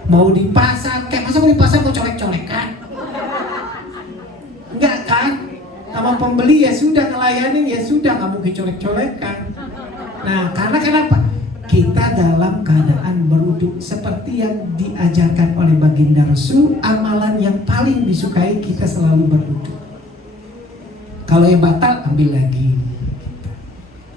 mau di pasar kek. Masa mau di pasar mau colek-colekan? Enggak kan? Sama pembeli ya sudah, ngelayanin ya sudah, nggak mungkin colek-colekan. Nah, karena kenapa? Kita dalam keadaan berwudu seperti yang diajarkan oleh baginda Rasul. Amalan yang paling disukai kita selalu berwudu. Kalau yang batal ambil lagi.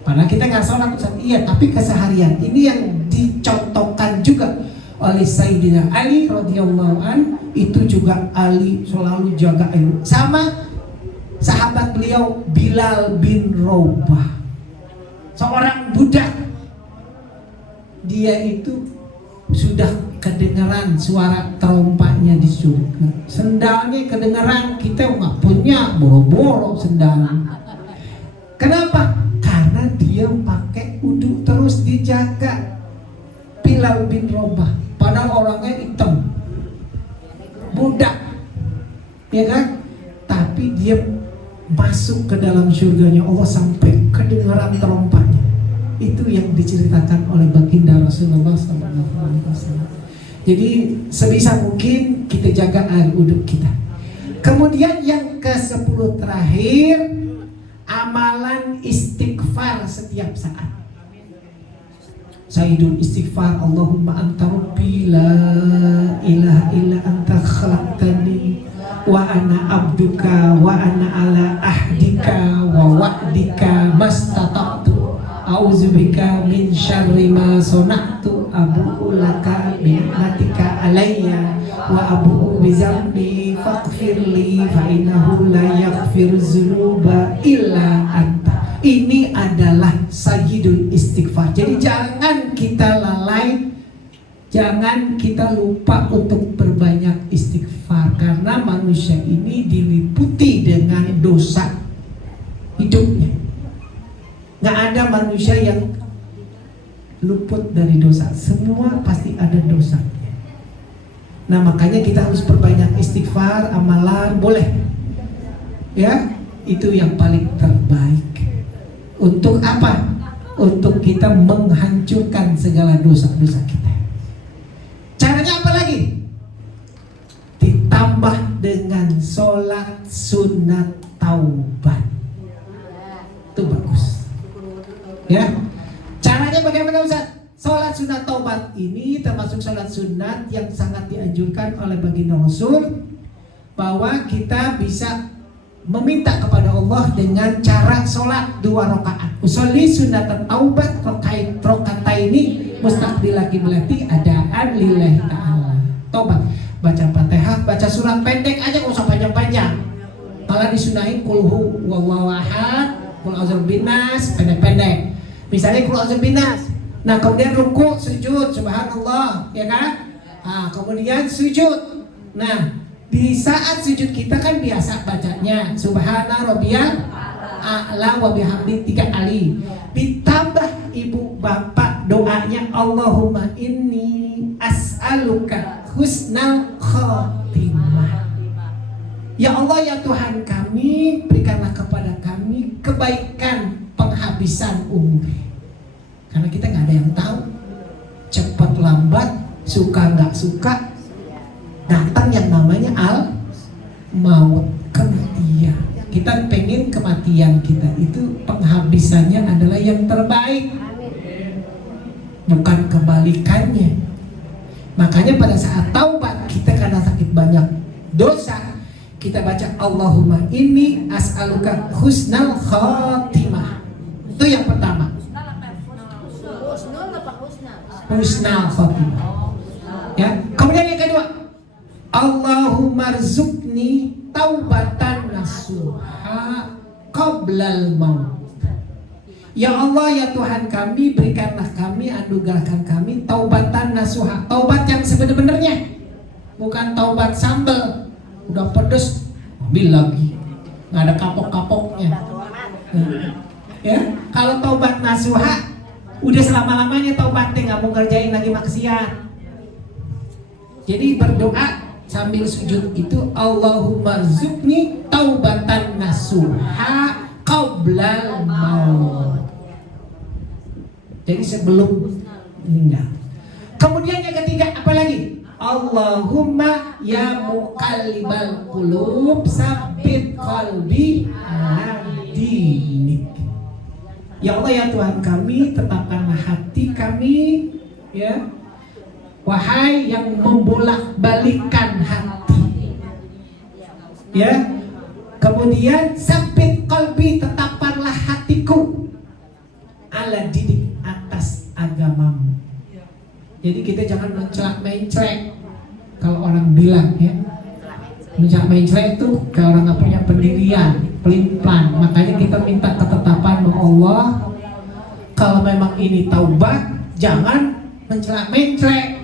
Padahal kita nggak sholat Ustaz, iya, tapi keseharian ini yang dicontohkan juga oleh Sayyidina Ali radhiyallahu an. Itu juga Ali selalu jaga ilmu. Sama sahabat beliau Bilal bin Rabah, seorang budak. Dia itu sudah kedengaran suara terompanya di surga. Sendalnya kedengaran, kita nggak punya, boro-boro sendal. Kenapa? Karena dia pakai wudu terus dijaga. Bilal bin Rabah, padahal orangnya hitam, budak, ya kan? Tapi dia masuk ke dalam surganya Allah sampai kedengaran terompanya. Itu yang diceritakan oleh baginda Rasulullah SAW. Jadi sebisa mungkin kita jaga air wudhu kita. Kemudian yang ke-10 terakhir, amalan istighfar setiap saat. Sayyidul istighfar, Allahumma anta rabbi la ilaha illa anta khalaqtani wa ana abduka wa ana ala ahdika wa wa'dika mastata'tu a'udzubika min syarri ma sona'tu abu'u laka bi'natika alayya wa abu'u bizambi faghfirli fa innahu la yaghfiru dzunuba illa anta. Ini adalah sayyidul istighfar. Jadi jangan kita lalai, jangan kita lupa untuk berbanyak istighfar, karena manusia ini diliputi dengan dosa hidupnya. Gak ada manusia yang luput dari dosa, semua pasti ada dosanya. Nah makanya kita harus perbanyak istighfar, amalan boleh, ya itu yang paling terbaik. Untuk apa? Untuk kita menghancurkan segala dosa-dosa kita. Caranya apa lagi? Ditambah dengan sholat sunat taubat. Itu bagus. Ya. Caranya bagaimana Ustaz? Sholat sunat taubat ini termasuk sholat sunat yang sangat dianjurkan oleh baginda Rasul, bahwa kita bisa meminta kepada Allah dengan cara sholat 2 rakaat. Usolli sunat taubat rakaataini mustaqbilal qiblati adaan lillahi ta'ala. Taubat, baca Fatihah, baca surat pendek aja, nggak usah panjang-panjang. Malah disunahin kulhu wallahu ahad, kul a'udzu binnas, pendek-pendek. Misalnya kul a'udzu binnas. Nah, kemudian ruku, sujud, subhanallah, ya kan? Nah, kemudian sujud. Nah, di saat sujud kita kan biasa bacanya subhana rabbiyal a'la wa bihamdi 3 kali. Ditambah ibu bapak doanya Allahumma inni as'aluka husnal khotimah. Ya Allah ya Tuhan kami, berikanlah kepada kami kebaikan penghabisan umur. Karena kita nggak ada yang tahu, cepat lambat, suka nggak suka, datang yang namanya maut, kematian. Kita pengen kematian kita itu penghabisannya adalah yang terbaik, bukan kebalikannya. Makanya pada saat taubat kita karena sakit banyak dosa, kita baca Allahumma inni as'aluka husnal khotimah. Itu yang pertama. Husnal khotimah. Ya. Kemudian yang kedua, Allahumma rzuqni taubatan nasuha qoblal maut. Ya Allah ya Tuhan kami, berikanlah kami, anugerahkan kami taubatan nasuha, taubat yang sebenarnya, bukan taubat sambal, udah pedes ambil lagi, nggak ada kapok-kapoknya. Ya, kalau taubat nasuha udah selama-lamanya taubatnya, nggak mau ngerjain lagi maksiat. Jadi berdoa sambil sujud itu Allahumma rzuqni taubatan nasuha qoblal maut. Jadi sebelum meninggal. Kemudian yang ketiga apa lagi? Allahumma ya muqallibal qulub sabbit qalbi ala dinik. Ya Allah ya Tuhan kami, tetapkanlah hati kami, ya. Wahai yang membolak-balikan hati, ya. Kemudian sabbit qalbi, tetapkanlah hatiku ala dinik, atas agamamu. Jadi kita jangan mencela-mencela. Kalau orang bilang ya, mencela-mencela itu kayak orang nggak punya pendirian, pelin-pelan. Makanya kita minta ketetapan dari Allah. Kalau memang ini taubat, jangan mencela-mencela.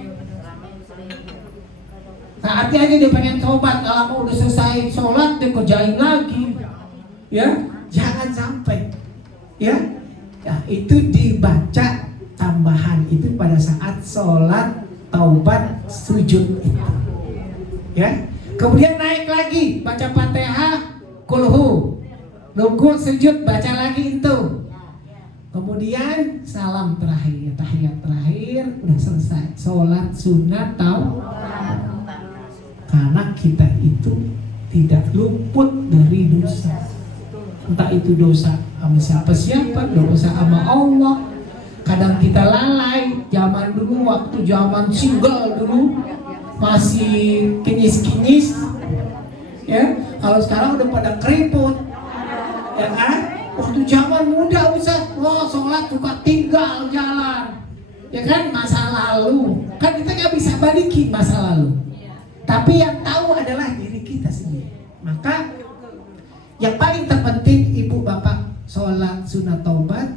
Saatnya aja dia pengen taubat, kalau mau udah selesai sholat dia kerjain lagi, ya jangan sampai, ya. Nah, itu dibaca tambahan itu pada saat sholat taubat sujud itu, ya. Kemudian naik lagi baca Fatihah, kulhu, ruku, sujud, baca lagi itu. Kemudian salam terakhir, tahiyat terakhir, udah selesai sholat sunat taubat. Karena kita itu tidak luput dari dosa, entah itu dosa sama siapa-siapa, dosa sama Allah, Kadang kita lalai. Zaman dulu, waktu zaman single dulu masih kinyis-kinyis, ya. Kalau sekarang udah pada keriput, ya kan? Waktu zaman muda Ustaz, wah sholat suka tinggal jalan, ya kan? Masa lalu, kan kita nggak bisa balikin masa lalu. Tapi yang tahu adalah diri kita sendiri. Maka yang paling terpenting ibu bapak sholat sunat taubat,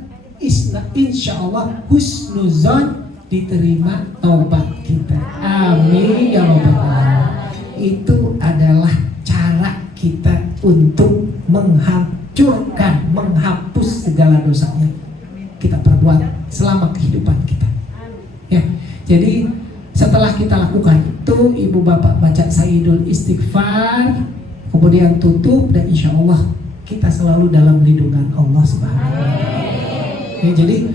insya Allah husnuzon, diterima taubat kita. Amin ya rabbal alamin. Itu adalah cara kita untuk menghancurkan, menghapus segala dosanya kita perbuat selama kehidupan kita. Ya, jadi setelah kita lakukan itu, ibu bapak baca sayyidul istighfar, kemudian tutup, dan insya Allah kita selalu dalam lindungan Allah Subhanahu wa Ta'ala. Ya, jadi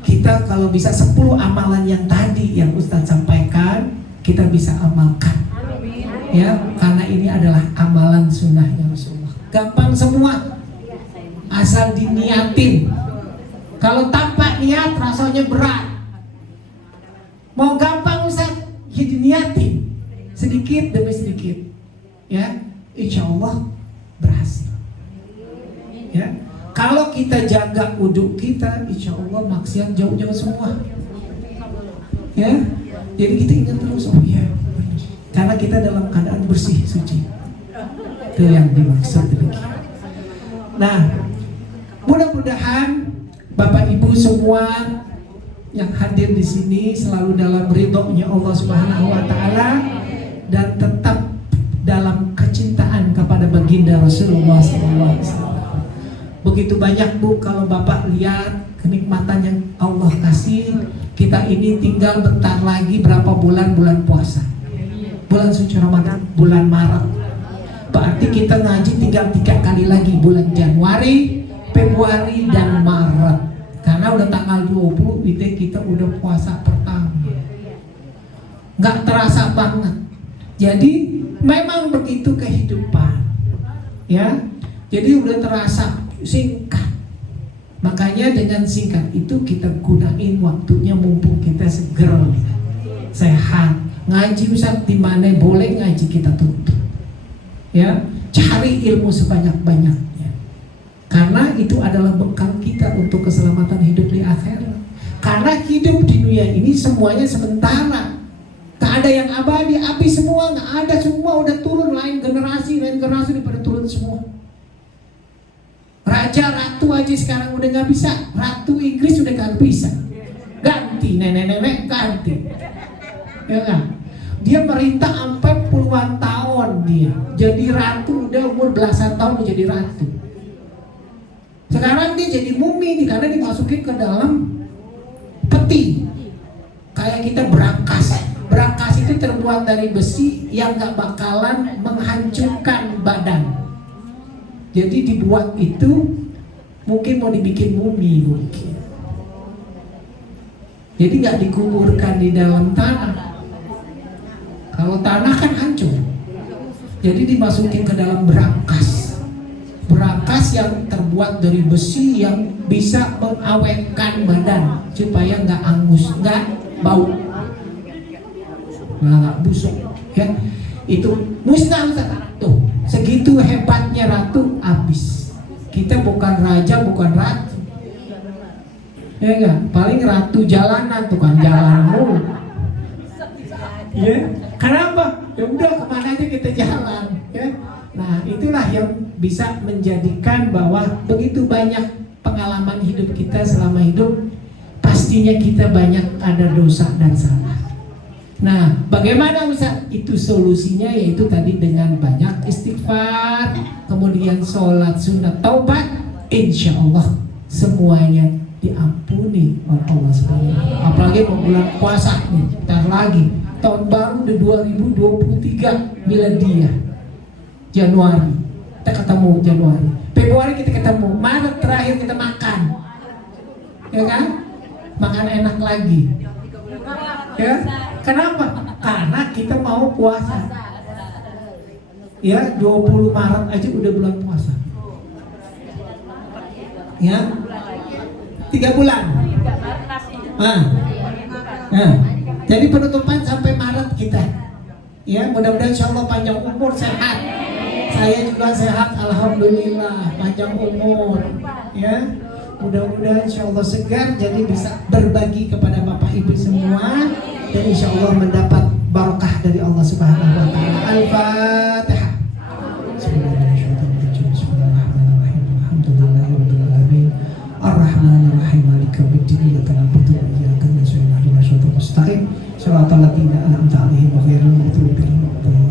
kita kalau bisa 10 amalan yang tadi yang Ustadz sampaikan, kita bisa amalkan. Ya, karena ini adalah amalan sunnahnya Rasulullah. Gampang semua, asal diniatin. Kalau tanpa niat rasanya berat. Mau gampang Ustaz, ya diniatin sedikit demi sedikit, ya, insya Allah berhasil. Ya, kalau kita jaga wudhu kita, insya Allah maksiat jauh-jauh semua. Ya, jadi kita ingat terus, oh iya, karena kita dalam keadaan bersih, suci. Itu yang dimaksud demikian. Nah, mudah-mudahan Bapak Ibu semua yang hadir di sini selalu dalam ridhonya Allah Subhanahu wa Ta'ala dan tetap dalam kecintaan kepada baginda Rasulullah SAW. Begitu banyak Bu, kalau Bapak lihat kenikmatan yang Allah kasih, kita ini tinggal bentar lagi berapa bulan puasa. Bulan suci Ramadan, bulan Maret. Berarti kita ngaji tinggal 3 kali lagi, bulan Januari, Februari, dan Maret. Karena udah tanggal 20, kita udah puasa pertama. Nggak terasa banget. Jadi memang begitu kehidupan, ya. Jadi udah terasa singkat. Makanya dengan singkat itu kita gunain waktunya mumpung kita seger, sehat. Ngaji Ustaz di mana boleh ngaji kita tutup. Ya, cari ilmu sebanyak-banyaknya. Karena itu adalah bekal kita untuk keselamatan hidup di akhirat. Karena hidup di dunia ini semuanya sementara. Tak ada yang abadi, habis semua, nggak ada, semua udah turun, lain generasi udah pada turun semua. Raja ratu aja sekarang udah nggak bisa, ratu Inggris udah nggak bisa, ganti nenek-nenek ganti, ya kan? Dia merintah sampai puluhan tahun, dia jadi ratu udah umur belasan tahun menjadi ratu. Sekarang dia jadi mumi karena dimasukin ke dalam peti, kayak kita berangkas. Berangkas itu terbuat dari besi yang gak bakalan menghancurkan badan. Jadi dibuat itu mungkin mau dibikin mumi mungkin. Jadi gak dikuburkan di dalam tanah. Kalau tanah kan hancur. Jadi dimasukin ke dalam berangkas. Berangkas yang terbuat dari besi yang bisa mengawetkan badan supaya gak angus, gak bau, nggak busuk, ya. Itu musnah tuh, segitu hebatnya ratu, habis. Kita bukan raja, bukan ratu, ya enggak, paling ratu jalanan, tukang jalan mulu, ya. Kenapa? Ya udah, kemana aja kita jalan, ya. Nah, itulah yang bisa menjadikan bahwa begitu banyak pengalaman hidup kita selama hidup, pastinya kita banyak ada dosa dan salah. Nah, bagaimana Ustaz? Itu solusinya yaitu tadi dengan banyak istighfar, kemudian sholat sunat taubat, insya Allah semuanya diampuni oleh Allah SWT. Apalagi mau bulan puasa nih, bentar lagi tahun baru di 2023 miladiah, Januari kita ketemu, Januari, Februari kita ketemu, Maret terakhir kita makan, ya kan? Makan enak lagi, ya. Kenapa? Karena kita mau puasa. Ya, 20 Maret aja udah bulan puasa. Ya, 3 bulan. Nah, nah, jadi penutupan sampai Maret kita. Ya, mudah-mudahan insya Allah panjang umur, sehat. Saya juga sehat, alhamdulillah, panjang umur. Ya, mudah-mudahan insya Allah segar, jadi bisa berbagi kepada Bapak Ibu semua, dan insya Allah mendapat barokah dari Allah Subhanahu Wa Taala. Al-Fatihah. Ar-Rahmanir-Rahim. Maliki yaumiddin. Iyyaka na'budu wa iyyaka nasta'in. Ihdinas siratal mustaqim. Shiratal ladzina an'amta 'alaihim ghairil maghdubi 'alaihim waladdallin.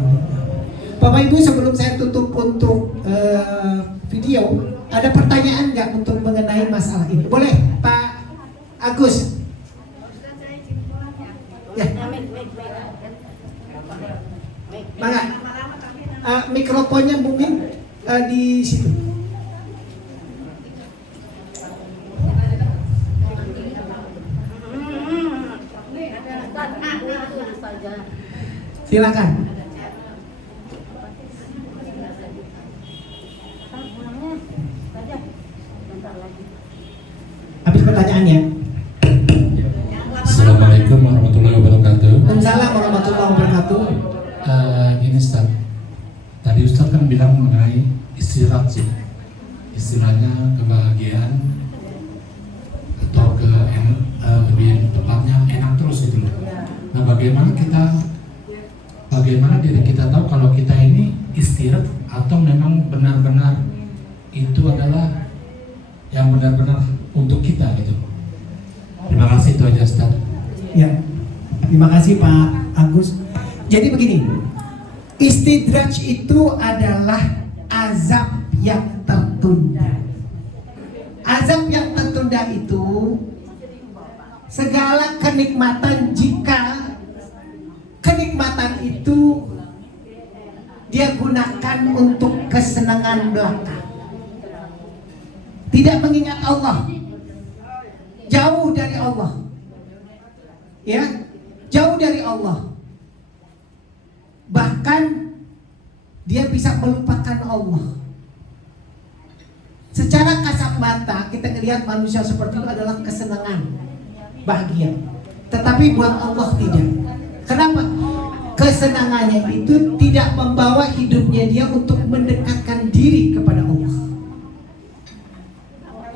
Bapak Ibu, sebelum saya tutup untuk video, ada pertanyaan nggak untuk mengenai masalah ini? Boleh, Pak Agus? Ya. Mangga. Mikrofonnya mungkin di situ. Silakan. Habis pertanyaannya. Assalamualaikum warahmatullahi wabarakatuh. Waalaikumsalam warahmatullahi wabarakatuh. Ini Ustaz, tadi Ustaz kan bilang mengenai istirahat sih, istilahnya kebahagiaan atau lebih tepatnya enak terus gitu loh. Nah, bagaimana diri kita tahu kalau kita ini istirahat atau memang benar-benar itu adalah yang benar-benar untuk kita gitu. Terima kasih, itu aja Ustaz. Ya, terima kasih Pak Agus. Jadi begini, istidraj itu adalah azab yang tertunda. Azab yang tertunda itu segala kenikmatan, jika kenikmatan itu dia gunakan untuk kesenangan belaka, tidak mengingat Allah, jauh dari Allah, ya, jauh dari Allah, bahkan dia bisa melupakan Allah. Secara kasat mata kita melihat manusia seperti itu adalah kesenangan, bahagia, tetapi buat Allah tidak. Kenapa? Kesenangannya itu tidak membawa hidupnya dia untuk mendekatkan diri kepada Allah.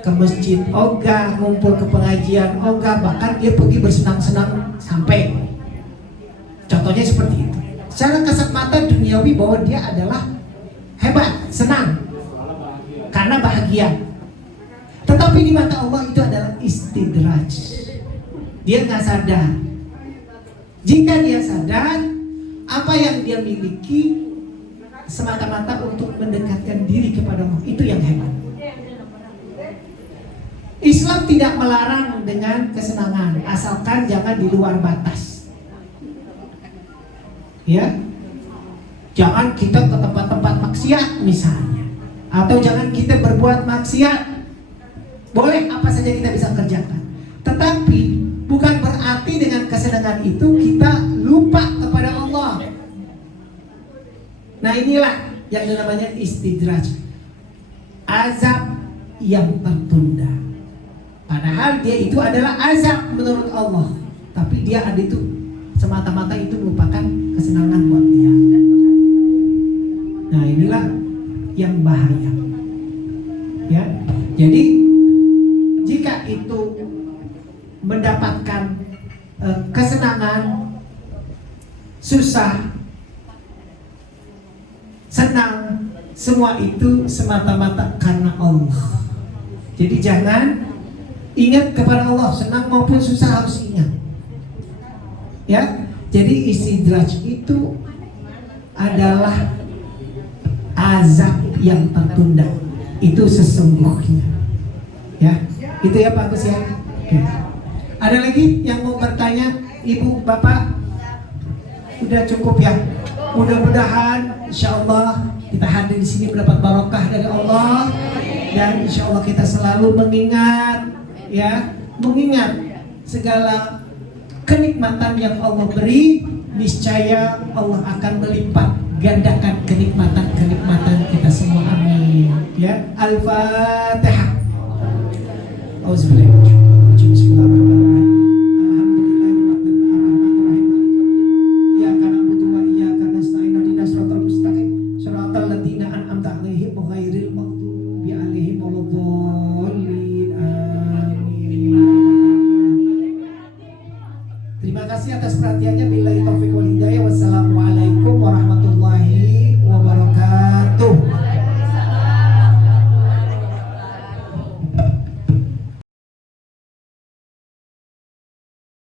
Ke masjid ogah, ngumpul ke pengajian ogah, bahkan dia pergi bersenang-senang sampai. Contohnya seperti itu. Secara kasat mata duniawi bahwa dia adalah hebat, senang, karena bahagia. Tetapi di mata Allah itu adalah istidraj. Dia nggak sadar. Jika dia sadar, apa yang dia miliki semata-mata untuk mendekatkan diri kepada Allah, itu yang hebat. Islam tidak melarang dengan kesenangan, asalkan jangan di luar batas. Ya, jangan kita ke tempat-tempat maksiat misalnya, atau jangan kita berbuat maksiat. Boleh apa saja kita bisa kerjakan, tetapi bukan berarti dengan kesenangan itu kita lupa kepada Allah. Nah, inilah yang namanya istidraj, azab yang tertunda. Padahal dia itu adalah azab menurut Allah, tapi dia ada itu semata-mata itu merupakan kesenangan buat dia. Nah, inilah yang bahaya. Ya, jadi jika itu mendapatkan kesenangan, susah, senang, semua itu semata-mata karena Allah. Jadi jangan, ingat kepada Allah, senang maupun susah harus ingat. Ya, jadi istidraj itu adalah azab yang tertunda. Itu sesungguhnya. Ya, itu ya Pak Gus ya. Oke. Ada lagi yang mau bertanya, Ibu, Bapak? Udah cukup ya. Mudah-mudahan insya Allah kita hadir di sini mendapat barokah dari Allah, dan insya Allah kita selalu mengingat, ya, mengingat segala kenikmatan yang Allah beri. Niscaya Allah akan melipat gandakan kenikmatan kita semua. Amin. Ya, Al-Fatihah. Auzubillahi